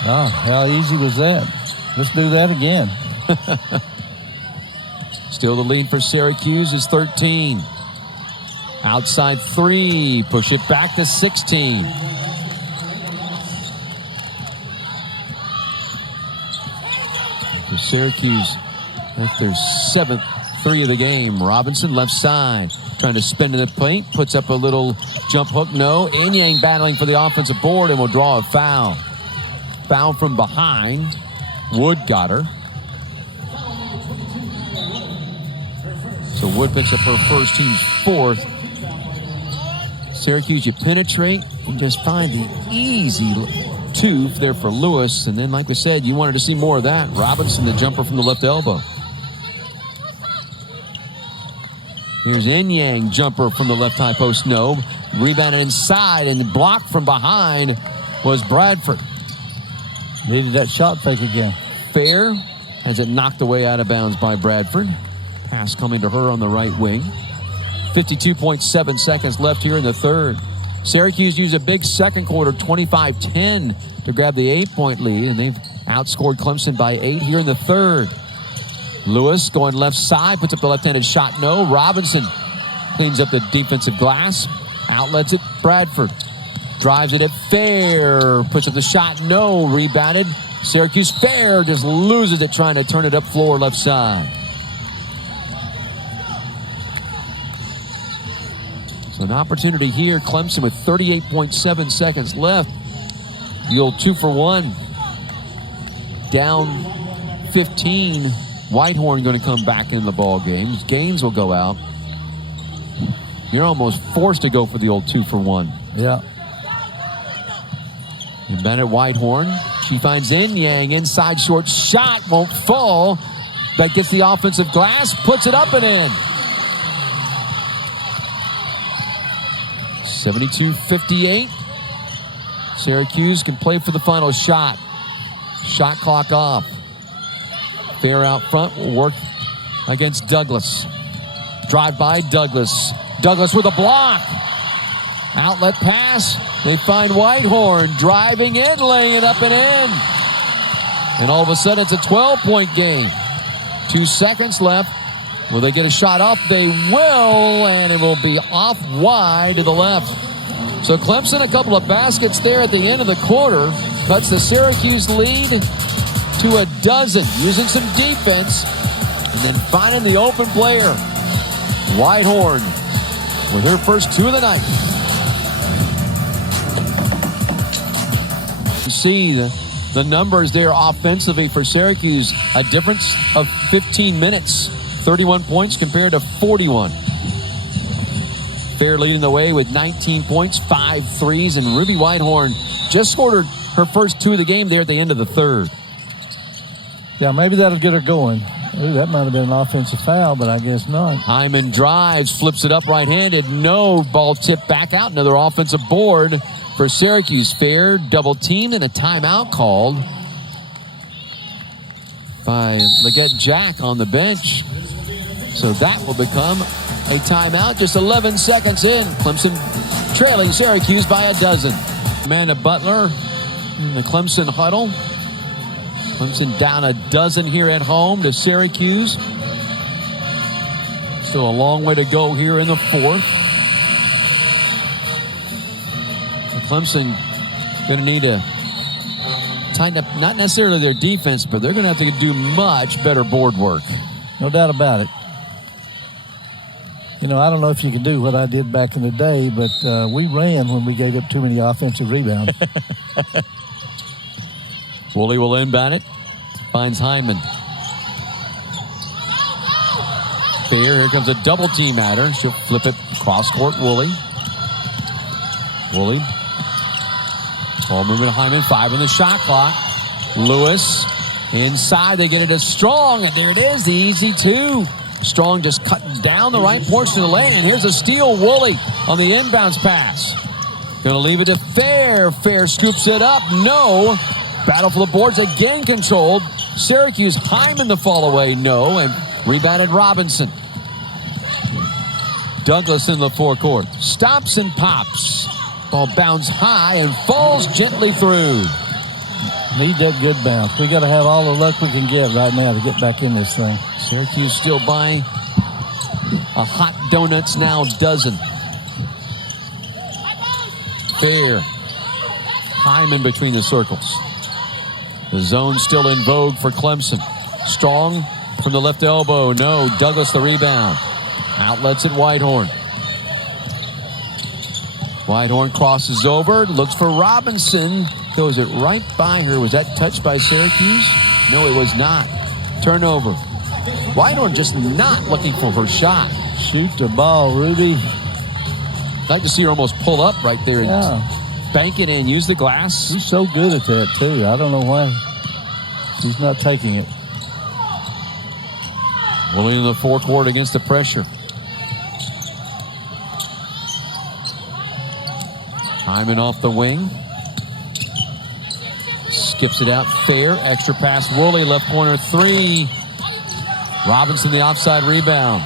Oh, how easy was that? Let's do that again. Still the lead for Syracuse is 13. Outside 3. Push it back to 16. For Syracuse, that's their 7th 3 of the game. Robinson left side. Trying to spin to the paint. Puts up a little jump hook. No. Inyang battling for the offensive board and will draw a foul. Foul from behind. Wood got her. So Wood picks up her first, team's 4th. Syracuse, you penetrate and just find the easy 2 there for Lewis. And then, like we said, you wanted to see more of that. Robinson, the jumper from the left elbow. Here's Inyang, jumper from the left high post. No. Rebounded inside and blocked from behind was Bradford. Needed that shot fake again. Fair has it knocked away out of bounds by Bradford. Pass coming to her on the right wing. 52.7 seconds left here in the third. Syracuse used a big second quarter, 25-10, to grab the 8-point lead, and they've outscored Clemson by 8 here in the third. Lewis going left side, puts up the left-handed shot. No. Robinson cleans up the defensive glass. Outlets it. Bradford drives it at Fair. Puts up the shot. No. Rebounded. Syracuse. Fair just loses it trying to turn it up floor left side. So an opportunity here. Clemson with 38.7 seconds left. The old 2-for-1. Down 15. Whitehorn going to come back in the ball game. Gaines will go out. You're almost forced to go for the old 2-for-1. Yeah. And Bennett Whitehorn. She finds Inyang. Inside short shot. Won't fall. But gets the offensive glass. Puts it up and in. 72-58. Syracuse can play for the final shot. Shot clock off. Fair out front will work against Douglas. Drive by Douglas. Douglas with a block. Outlet pass. They find Whitehorn driving in, laying it up and in. And all of a sudden it's a 12-point game. 2 seconds left. Will they get a shot off? They will, and it will be off wide to the left. So Clemson, a couple of baskets there at the end of the quarter, cuts the Syracuse lead to a dozen, using some defense, and then finding the open player. Whitehorn with her first 2 of the night. You see the numbers there offensively for Syracuse, a difference of 15 minutes. 31 points compared to 41. Fair leading the way with 19 points, 5 threes, and Ruby Whitehorn just scored her first 2 of the game there at the end of the third. Yeah, maybe that'll get her going. Ooh, that might have been an offensive foul, but I guess not. Hyman drives, flips it up right-handed. No. Ball tipped back out. Another offensive board for Syracuse. Fair double-teamed and a timeout called by Leggett Jack on the bench. So that will become a timeout. Just 11 seconds in. Clemson trailing Syracuse by a dozen. Amanda Butler in the Clemson huddle. Clemson down a dozen here at home to Syracuse. Still a long way to go here in the fourth. Clemson going to need to tighten up, not necessarily their defense, but they're going to have to do much better board work. No doubt about it. You know, I don't know if you can do what I did back in the day, but we ran when we gave up too many offensive rebounds. Woolley will inbound it. Finds Hyman. Fair, here comes a double team at her. She'll flip it cross court. Woolley. Ball moving to Hyman. 5 on the shot clock. Lewis inside. They get it to Strong, and there it is, the easy 2. Strong just cutting down the right portion of the lane, and here's a steal. Woolley on the inbounds pass. Going to leave it to Fair. Fair scoops it up. No. Battle for the boards again controlled. Syracuse. Hyman the fall away. No. And rebounded Robinson. Douglas in the forecourt. Stops and pops. Ball bounds high and falls gently through. Need that good bounce. We got to have all the luck we can get right now to get back in this thing. Syracuse still by a hot donuts now dozen. Fair. Hyman between the circles. The zone still in vogue for Clemson. Strong from the left elbow. No. Douglas the rebound. Outlets at Whitehorn. Whitehorn crosses over. Looks for Robinson. Throws it right by her. Was that touched by Syracuse? No, it was not. Turnover. Whitehorn just not looking for her shot. Shoot the ball, Ruby. I'd like to see her almost pull up right there and bank it in. Use the glass. She's so good at that, too. I don't know why she's not taking it. Woolley in the forecourt against the pressure. Hyman off the wing. Skips it out. Fair. Extra pass. Woolley left corner 3. Robinson the offside rebound.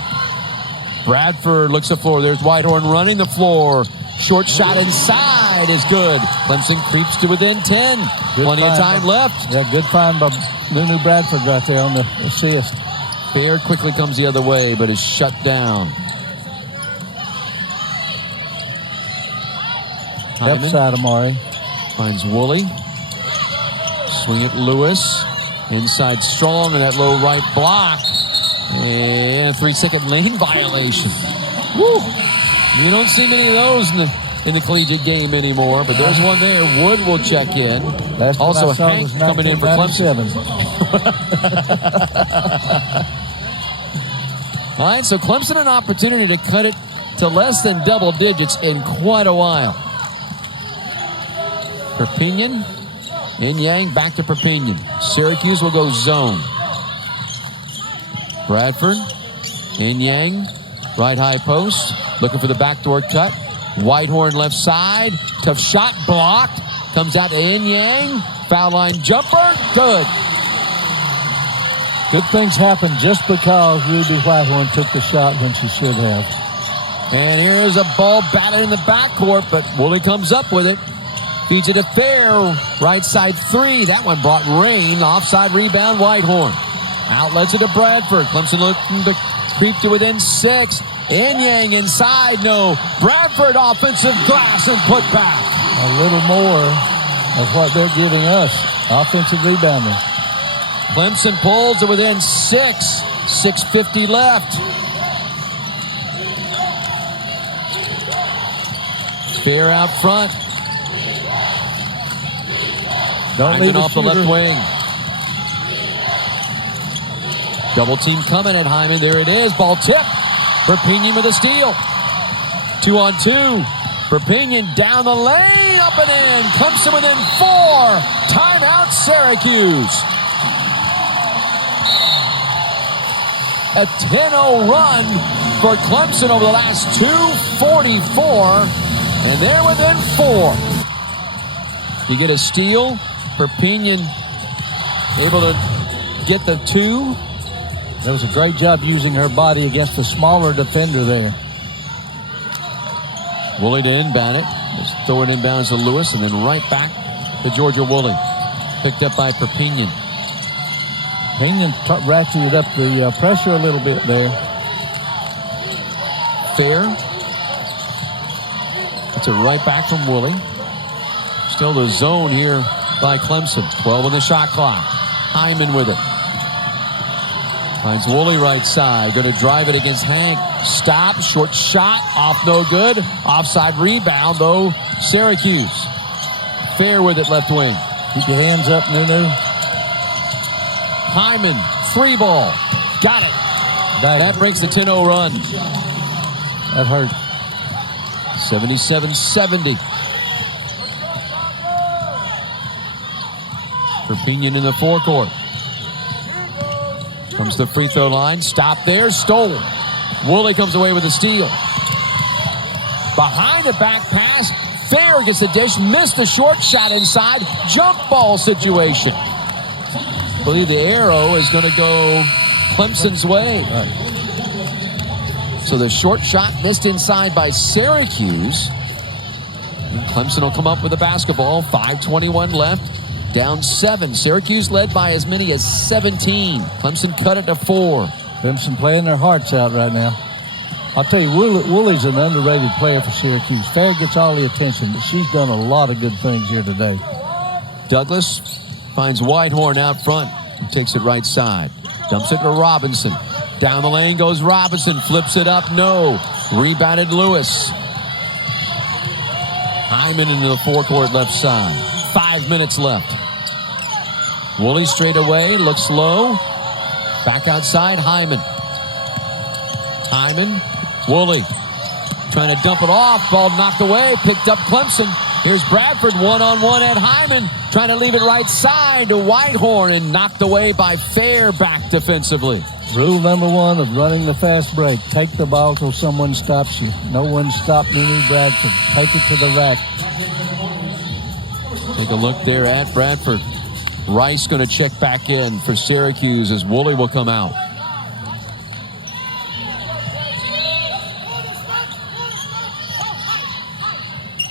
Bradford looks the floor. There's Whitehorn running the floor. Short shot inside is good. Clemson creeps to within 10. Plenty of time left. Yeah, good find by Nunu Bradford right there on the assist. Fair quickly comes the other way, but is shut down. Left side, Amari. Finds Woolley. Swing it, Lewis. Inside Strong, and that low right block. And a 3-second lane violation. Woo! You don't see many of those in the collegiate game anymore, but there's one there. Wood will check in. Also, Hank coming in for Clemson. All right, so Clemson an opportunity to cut it to less than double digits in quite a while. Perpignan and Yang back to Perpignan. Syracuse will go zone. Bradford and Yang, right high post, looking for the backdoor cut. Whitehorn left side, tough shot blocked. Comes out to Yang, foul line jumper, good. Good things happen just because Ruby Whitehorn took the shot when she should have. And here's a ball batted in the backcourt, but Woolley comes up with it. Feeds it to Fair, right side 3. That one brought rain. Offside rebound, Whitehorn. Outlets it to Bradford. Clemson looking to creep to within 6. Yang inside, no. Bradford offensive glass and put back. A little more of what they're giving us. Offensive rebounding. Clemson pulls to within 6. 6:50 left. Fair out front. Don't leave off the left wing. Double team coming at Hyman. There it is. Ball tip. Perpignan with a steal. 2-on-2. Perpignan down the lane. Up and in. Clemson within 4. Timeout Syracuse. A 10-0 run for Clemson over the last 2:44. And they're within 4. You get a steal. Perpignan able to get the 2. That was a great job using her body against the smaller defender there. Woolley to inbound it. Just throw it inbounds to Lewis and then right back to Georgia Woolley. Picked up by Perpignan. Perpignan ratcheted up the pressure a little bit there. Fair. It's a right back from Woolley. Still the zone here by Clemson. 12 on the shot clock. Hyman with it. Finds Woolley right side. Going to drive it against Hank. Stop. Short shot. Off no good. Offside rebound, though. Syracuse. Fair with it left wing. Keep your hands up, Nunu. Hyman, 3 ball. Got it. That breaks the 10-0 run. That hurt. 77-70. Perpignan in the forecourt. Comes to the free throw line. Stop there. Stole. Woolley comes away with a steal. Behind the back pass. Fair gets the dish. Missed a short shot inside. Jump ball situation. I believe the arrow is going to go Clemson's way. Right. So the short shot missed inside by Syracuse. And Clemson will come up with the basketball. 5:21 left. Down 7. Syracuse led by as many as 17. Clemson cut it to 4. Clemson playing their hearts out right now. I'll tell you, Woolley's an underrated player for Syracuse. Fair gets all the attention, but she's done a lot of good things here today. Douglas finds Whitehorn out front. He takes it right side. Dumps it to Robinson. Down the lane goes Robinson. Flips it up. No. Rebounded Lewis. Hyman into the forecourt left side. 5 minutes left. Woolley straight away. Looks low. Back outside. Hyman. Hyman. Woolley. Trying to dump it off. Ball knocked away. Picked up Clemson. Here's Bradford. One-on-one at Hyman. Trying to leave it right side to Whitehorn and knocked away by Fair back defensively. Rule number 1 of running the fast break. Take the ball till someone stops you. No one stopped Mimi Bradford. Take it to the rack. Take a look there at Bradford. Rice going to check back in for Syracuse as Woolley will come out.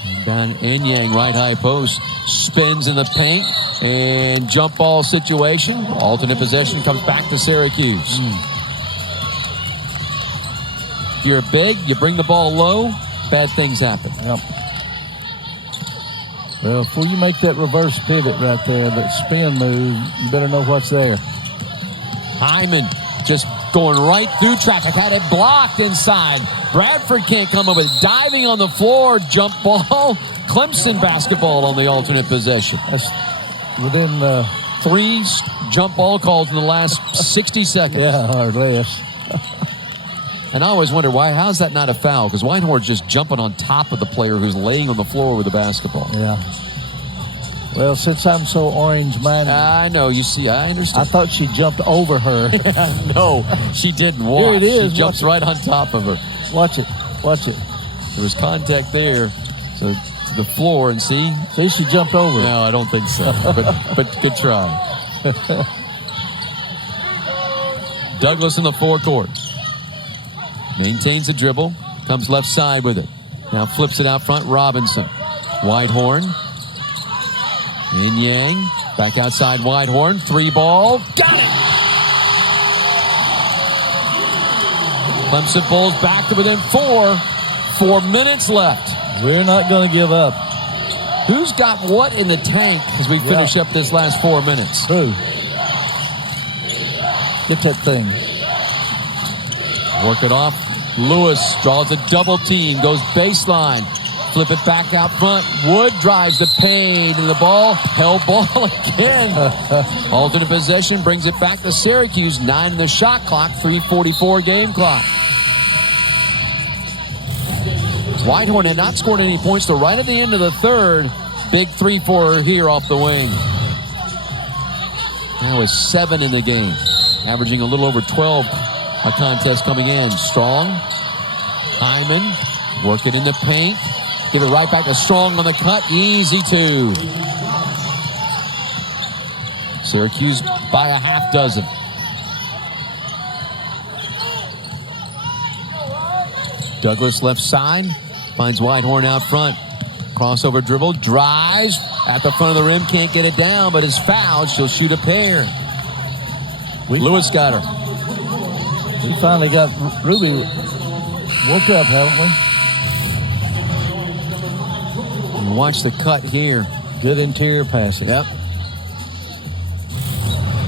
And down Enyang, right high post. Spins in the paint. And jump ball situation. Alternate possession comes back to Syracuse. If you're big, you bring the ball low, bad things happen. Yep. Well, before you make that reverse pivot right there, that spin move, you better know what's there. Hyman just going right through traffic. Had it blocked inside. Bradford can't come up with it. Diving on the floor. Jump ball. Clemson basketball on the alternate possession. That's within 3 jump ball calls in the last 60 seconds. Yeah, or less. And I always wonder how's that not a foul? Because Whitehorn's just jumping on top of the player who's laying on the floor with the basketball. Yeah. Well, since I'm so orange-minded. I know. You see, I understand. I thought she jumped over her. No, she didn't. Watch. Here it is. She jumps right on top of her. Watch it. Watch it. There was contact there. So to the floor and see. See, she jumped over. No, I don't think so. but good try. Douglas in the forecourt. Maintains the dribble. Comes left side with it. Now flips it out front. Robinson. Whitehorn. Enyang. Back outside Whitehorn. 3 ball. Got it! Clemson pulls back to within 4. 4 minutes left. We're not going to give up. Who's got what in the tank as we finish up this last 4 minutes? True. Get that thing. Work it off. Lewis draws a double team. Goes baseline. Flip it back out front. Wood drives the paint. And the ball. Held ball again. Alternate possession brings it back to Syracuse. 9 in the shot clock. 3:44 game clock. Whitehorn had not scored any points till right at the end of the third. Big 3 for her here off the wing. Now it's 7 in the game. Averaging a little over 12 a contest coming in. Strong. Hyman. Work it in the paint. Give it right back to Strong on the cut. Easy 2. Syracuse by a half dozen. Douglas left side. Finds Whitehorn out front. Crossover dribble. Drives at the front of the rim. Can't get it down, but is fouled. She'll shoot a pair. Lewis got her. We finally got Ruby woke up, haven't we? And watch the cut here. Good interior passing. Yep.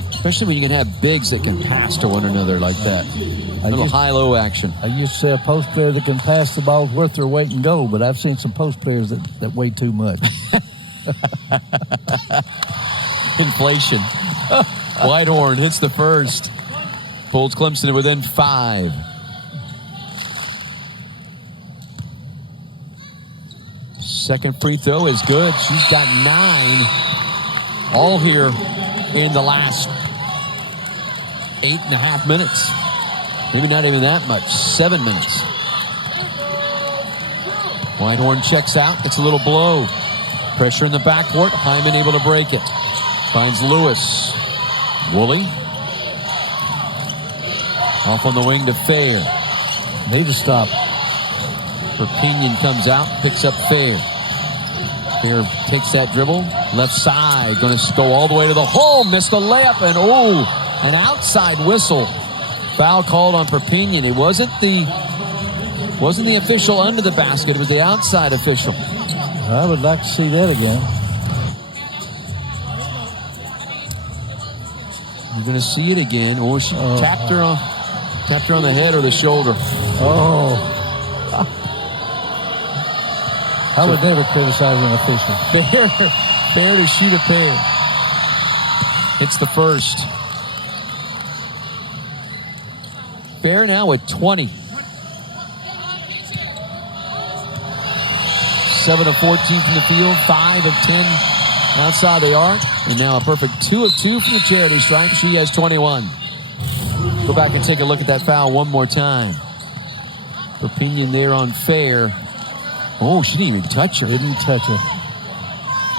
Especially when you can have bigs that can pass to one another like that. A little high-low action. I used to say a post player that can pass the ball is worth their weight in gold, but I've seen some post players that weigh too much. Inflation. Whitehorn hits the first. Pulls Clemson to within 5. Second free throw is good. She's got 9. All here in the last 8.5 minutes. Maybe not even that much. 7 minutes. Whitehorn checks out. It's a little blow. Pressure in the backcourt. Hyman able to break it. Finds Lewis. Woolley. Off on the wing to Fair. Need to stop. Perpignan comes out. Picks up Fair. Fair takes that dribble. Left side. Going to go all the way to the hole. Missed the layup. And an outside whistle. Foul called on Perpignan. It wasn't the official under the basket. It was the outside official. I would like to see that again. You're going to see it again. Or she tapped her on the head or the shoulder. Oh. I would never criticize an official. Fair to shoot a pair. Hits the first. Fair now with 20. 7 of 14 from the field, 5 of 10 outside the arc, and now a perfect 2 of 2 from the charity stripe. She has 21. Go back and take a look at that foul one more time. Perpignan there on Fair. Oh, she didn't even touch her. Didn't touch her.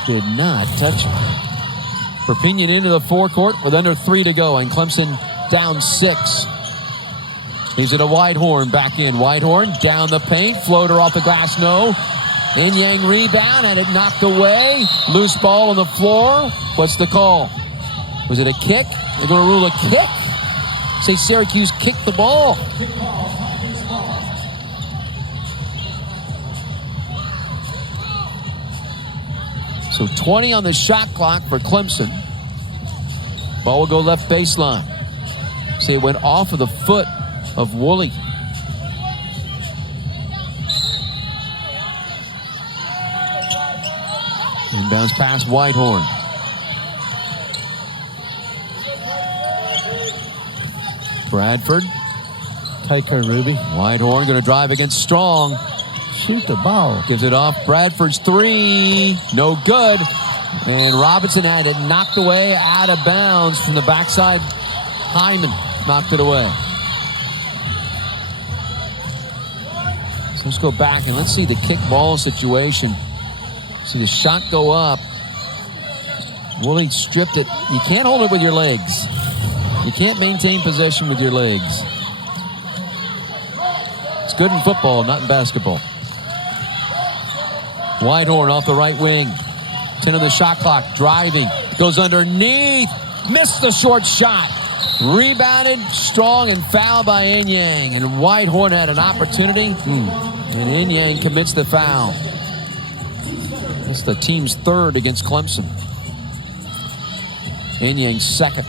Did not touch her. Perpignan into the forecourt with under 3 to go, and Clemson down 6. Leaves it to Whitehorn, back in. Whitehorn down the paint, floater off the glass, no. In-Yang rebound, and it knocked away. Loose ball on the floor. What's the call? Was it a kick? They're going to rule a kick. Say Syracuse kicked the ball. So 20 on the shot clock for Clemson. Ball will go left baseline. See, it went off of the foot of Woolley. Inbounds pass Whitehorn. Bradford. Take her, Ruby. Whitehorn going to drive against Strong. Shoot the ball. Gives it off. Bradford's 3. No good. And Robinson had it knocked away out of bounds from the backside. Hyman knocked it away. So let's go back and let's see the kick ball situation. See the shot go up. Woolley stripped it. You can't hold it with your legs. You can't maintain possession with your legs. It's good in football, not in basketball. Whitehorn off the right wing. 10 on the shot clock. Driving. Goes underneath. Missed the short shot. Rebounded. Strong and fouled by In-Yang. And Whitehorn had an opportunity. And In-Yang commits the foul. It's the team's third against Clemson. In-Yang's second.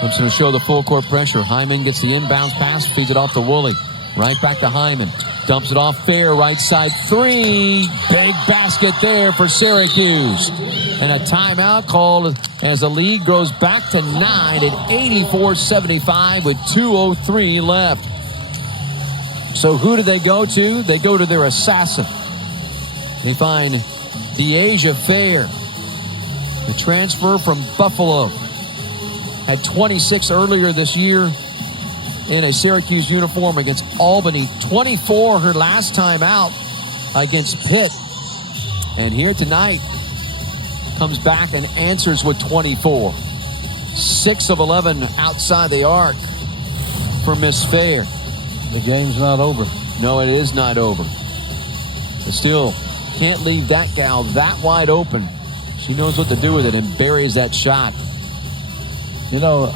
Clemson will show the full court pressure. Hyman gets the inbounds pass, feeds it off to Woolley. Right back to Hyman. Dumps it off Fair, right side 3. Big basket there for Syracuse. And a timeout called as the lead grows back to 9 at 84-75 with 2:03 left. So who do they go to? They go to their assassin. They find Dyaisha Fair, the transfer from Buffalo. Had 26 earlier this year in a Syracuse uniform against Albany. 24 her last time out against Pitt. And here tonight comes back and answers with 24. 6 of 11 outside the arc for Miss Fair. The game's not over. No, it is not over. But still, can't leave that gal that wide open. She knows what to do with it and buries that shot. You know,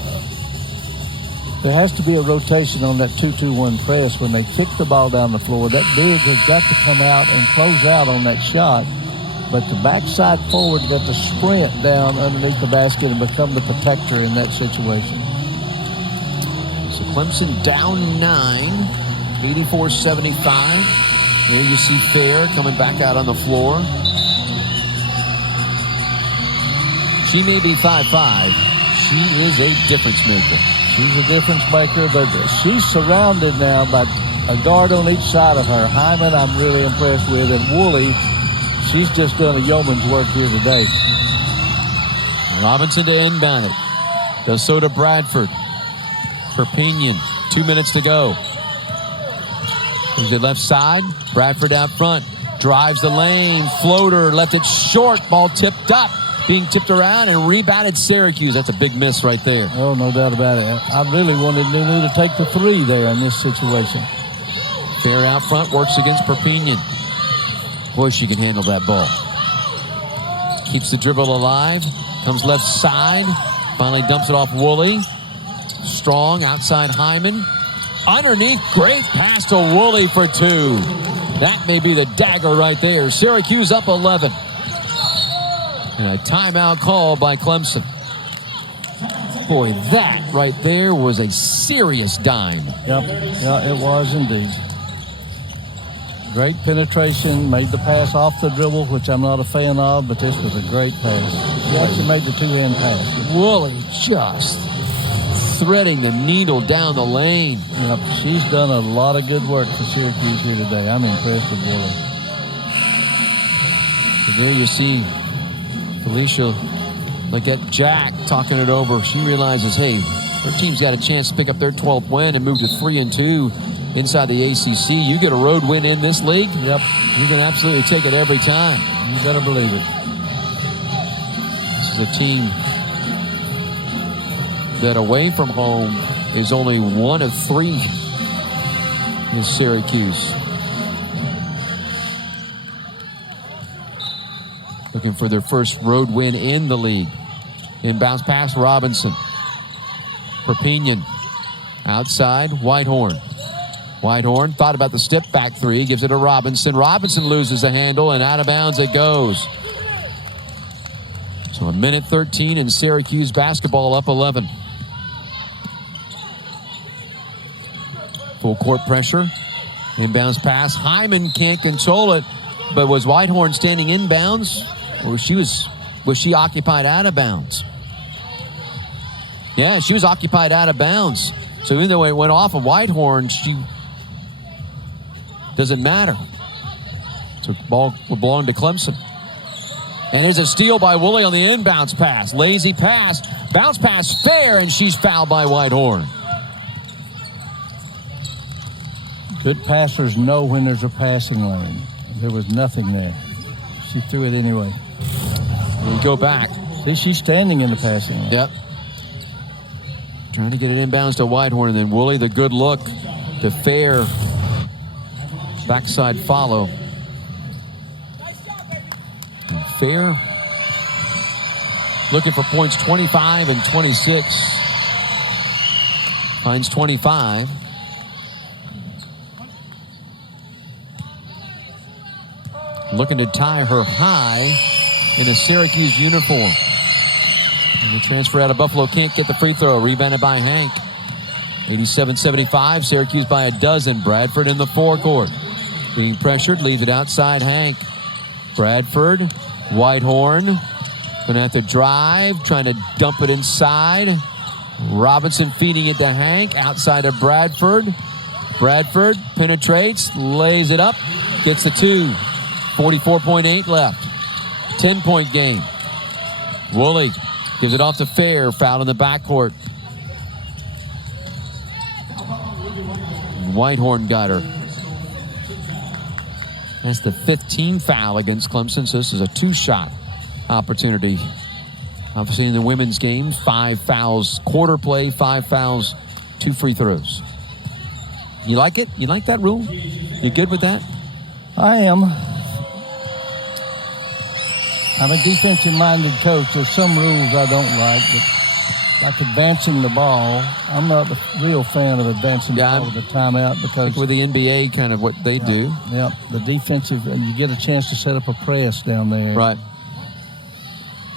there has to be a rotation on that 2-2-1 press when they kick the ball down the floor. That big has got to come out and close out on that shot. But the backside forward got to sprint down underneath the basket and become the protector in that situation. So Clemson down 9, 84-75. Here you see Fair coming back out on the floor. She may be 5'5". She is a difference maker. She's a difference maker, but she's surrounded now by a guard on each side of her. Hyman, I'm really impressed with, and Woolley, she's just done a yeoman's work here today. Robinson to inbound it. Does so to Bradford. Perpignan, 2 minutes to go. Moves it left side. Bradford out front. Drives the lane. Floater. Left it short. Ball tipped up. Being tipped around and rebounded Syracuse. That's a big miss right there. Oh, no doubt about it. I really wanted Nunu to take the three there in this situation. Fair out front. Works against Perpignan. Boy, she can handle that ball. Keeps the dribble alive. Comes left side. Finally dumps it off Woolley. Strong outside Hyman. Underneath, great pass to Woolley for 2. That may be the dagger right there. Syracuse up 11. And a timeout call by Clemson. Boy, that right there was a serious dime. Yep, yeah, it was indeed. Great penetration, made the pass off the dribble, which I'm not a fan of, but this was a great pass. She actually made the two-hand pass. Woolley just threading the needle down the lane. Yep, she's done a lot of good work for Syracuse here today. I'm impressed with Woolley. So there you see Felicia Jack talking it over. She realizes, hey, her team's got a chance to pick up their 12th win and move to 3-2 inside the ACC. You get a road win in this league, yep, you can absolutely take it every time. You better believe it. This is a team that away from home is only 1 of 3 in Syracuse. Looking for their first road win in the league. Inbounds pass, Robinson. Perpignan. Outside, Whitehorn. Whitehorn thought about the step back 3, gives it to Robinson. Robinson loses the handle, and out of bounds it goes. So a minute 13 and Syracuse basketball up 11. Full court pressure. Inbounds pass. Hyman can't control it, but was Whitehorn standing inbounds, or was she occupied out of bounds? Yeah, she was occupied out of bounds. So even though it went off of Whitehorn, she doesn't matter. So the ball will belong to Clemson. And there's a steal by Woolley on the inbounds pass. Lazy pass. Bounce pass fair, and she's fouled by Whitehorn. Good passers know when there's a passing lane. There was nothing there. She threw it anyway. We go back. See, she's standing in the passing lane. Yep. Trying to get it inbounds to Whitehorn, and then Woolley, the good look to Fair. Backside follow. And Fair looking for points 25 and 26. Finds 25. Looking to tie her high in a Syracuse uniform. And the transfer out of Buffalo can't get the free throw. Rebounded by Hank. 87-75. Syracuse by a dozen. Bradford in the forecourt. Being pressured. Leaves it outside Hank. Bradford. Whitehorn. Going to have to drive. Trying to dump it inside. Robinson feeding it to Hank. Outside of Bradford. Bradford penetrates. Lays it up. Gets the 2. 44.8 left. 10-point game. Woolley gives it off to Fair. Foul in the backcourt. Whitehorn got her. That's the 15th foul against Clemson, so this is a 2-shot opportunity. Obviously in the women's game, 5 fouls, quarter play, 5 fouls, 2 free throws. You like it? You like that rule? You good with that? I am. I'm a defensive-minded coach. There's some rules I don't like, but like advancing the ball, I'm not a real fan of advancing the ball with the timeout because with the NBA, kind of what they do. Yeah, the defensive, you get a chance to set up a press down there. Right.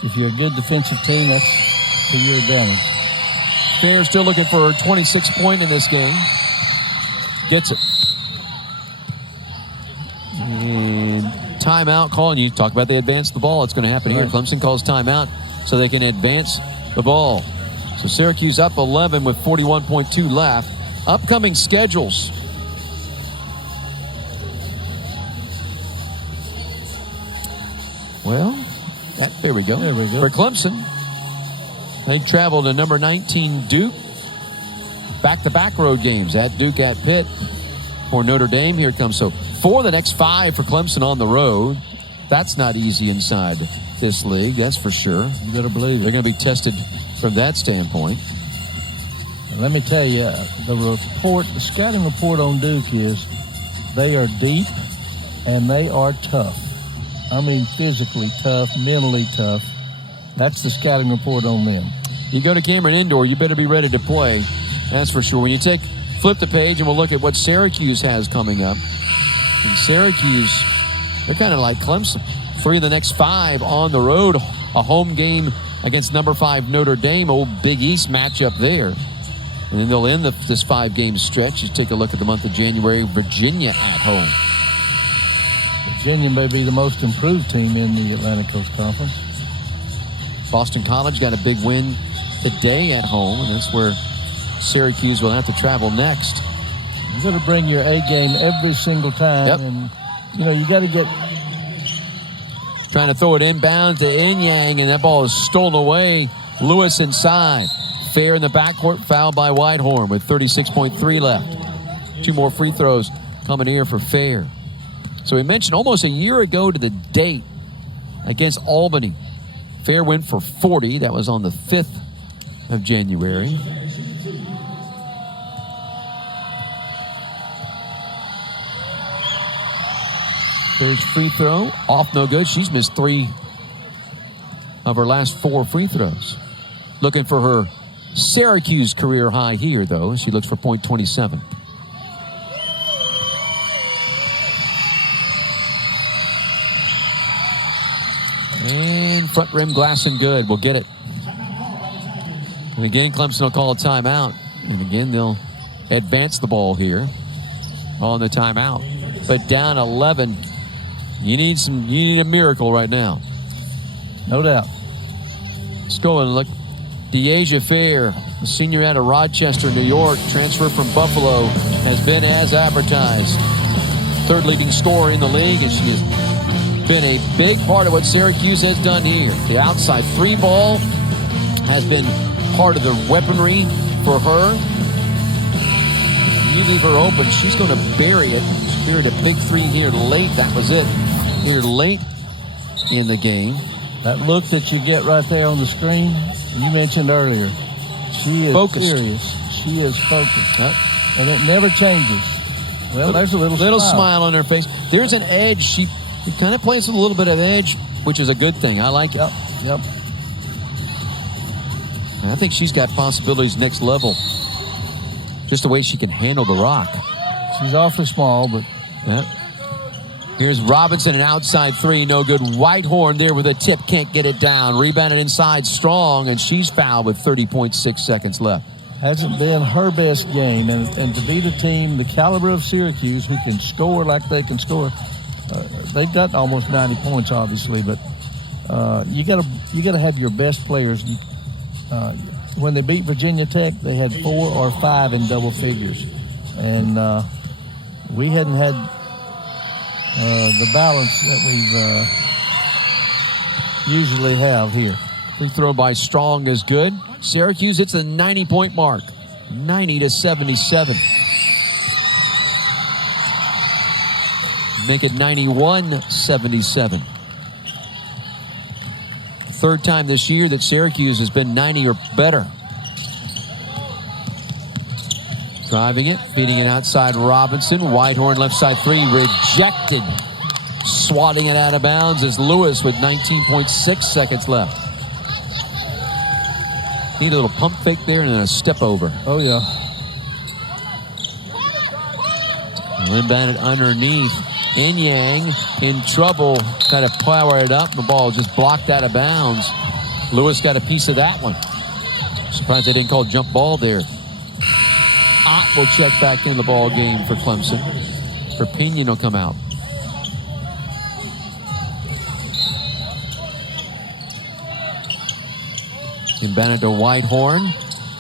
If you're a good defensive team, that's to your advantage. Fair still looking for a 26-point in this game. Gets it. And timeout call, and you talk about they advance the ball. It's going to happen here. Clemson calls timeout. so they can advance the ball. So Syracuse up 11 with 41.2 left. Upcoming schedules. Well, there we go. There we go. For Clemson, they travel to number 19 Duke. Back-to-back road games at Duke, at Pitt. For Notre Dame, here it comes. So 4 of the next 5 for Clemson on the road. That's not easy inside this league, that's for sure. You better believe it. They're going to be tested from that standpoint. Let me tell you, the scouting report on Duke is they are deep and they are tough. I mean, physically tough, mentally tough. That's the scouting report on them. You go to Cameron Indoor, you better be ready to play. That's for sure. When you flip the page and we'll look at what Syracuse has coming up. And Syracuse, they're kind of like Clemson. 3 of the next 5 on the road. A home game against number 5 Notre Dame. Old Big East matchup there. And then they'll end this 5-game stretch. You take a look at the month of January. Virginia at home. Virginia may be the most improved team in the Atlantic Coast Conference. Boston College got a big win today at home, and that's where Syracuse will have to travel next. You got to bring your A game every single time. Yep. And, you got to get... Trying to throw it inbound to Inyang, and that ball is stolen away. Lewis inside. Fair in the backcourt, fouled by Whitehorn with 36.3 left. 2 more free throws coming here for Fair. So we mentioned almost a year ago to the date against Albany. Fair went for 40. That was on the 5th of January. Fair's free throw off, no good. She's missed 3 of her last 4 free throws. Looking for her Syracuse career high here, though. She looks for .27. And front rim glass and good. We'll get it. And again, Clemson will call a timeout. And again, they'll advance the ball here on the timeout. But down 11, you need a miracle right now. No doubt. Let's go and look. Dyaisha Fair, the senior out of Rochester, New York, transfer from Buffalo, has been as advertised. 3rd leading scorer in the league, and she has been a big part of what Syracuse has done here. The outside 3 ball has been part of the weaponry for her. You leave her open, she's going to bury it. She buried a big 3 here late. That was it. Here late in the game. That look that you get right there on the screen, you mentioned earlier, she is focused. Serious. She is focused. Yep. And it never changes. Well, there's a little smile on her face. There's an edge. She kind of plays with a little bit of edge, which is a good thing. I like it. Yep. And I think she's got possibilities next level. Just the way she can handle the rock. She's awfully small, but... Yeah. Here's Robinson, an outside 3, no good. Whitehorn there with a tip, can't get it down. Rebounded inside strong, and she's fouled with 30.6 seconds left. Hasn't been her best game, and to beat a team the caliber of Syracuse who can score like they can score, they've got almost 90 points, obviously, but you gotta have your best players. When they beat Virginia Tech, they had 4 or 5 in double figures, and we hadn't had the balance that we usually have here. Free throw by Strong is good. Syracuse hits the 90-point mark, 90-77. Make it 91-77. 3rd time this year that Syracuse has been 90 or better. Driving it, feeding it outside Robinson. Whitehorn left side 3, rejected. Swatting it out of bounds is Lewis with 19.6 seconds left. Need a little pump fake there and then a step over. Oh, yeah. Inbounded underneath. Inyang in trouble. Kind of power it up. The ball just blocked out of bounds. Lewis got a piece of that one. Surprised they didn't call jump ball there. Ott will check back in the ball game for Clemson. Perpignan will come out. Inbounded to Whitehorn.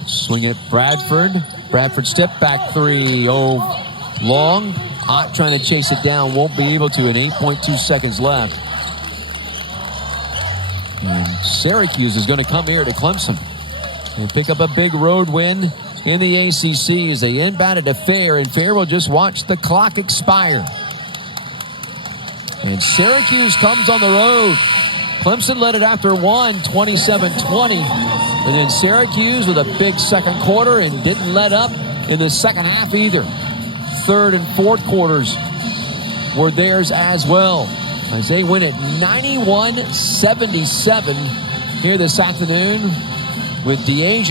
Swing it, Bradford. Bradford step back three. Oh, long. Ott trying to chase it down. Won't be able to in 8.2 seconds left. And Syracuse is going to come here to Clemson and pick up a big road win in the ACC as they inbounded to Fair, and Fair will just watch the clock expire. And Syracuse comes on the road. Clemson led it after one, 27-20. And then Syracuse with a big second quarter and didn't let up in the second half either. Third and fourth quarters were theirs as well, as they win it 91-77 here this afternoon with Dyaisha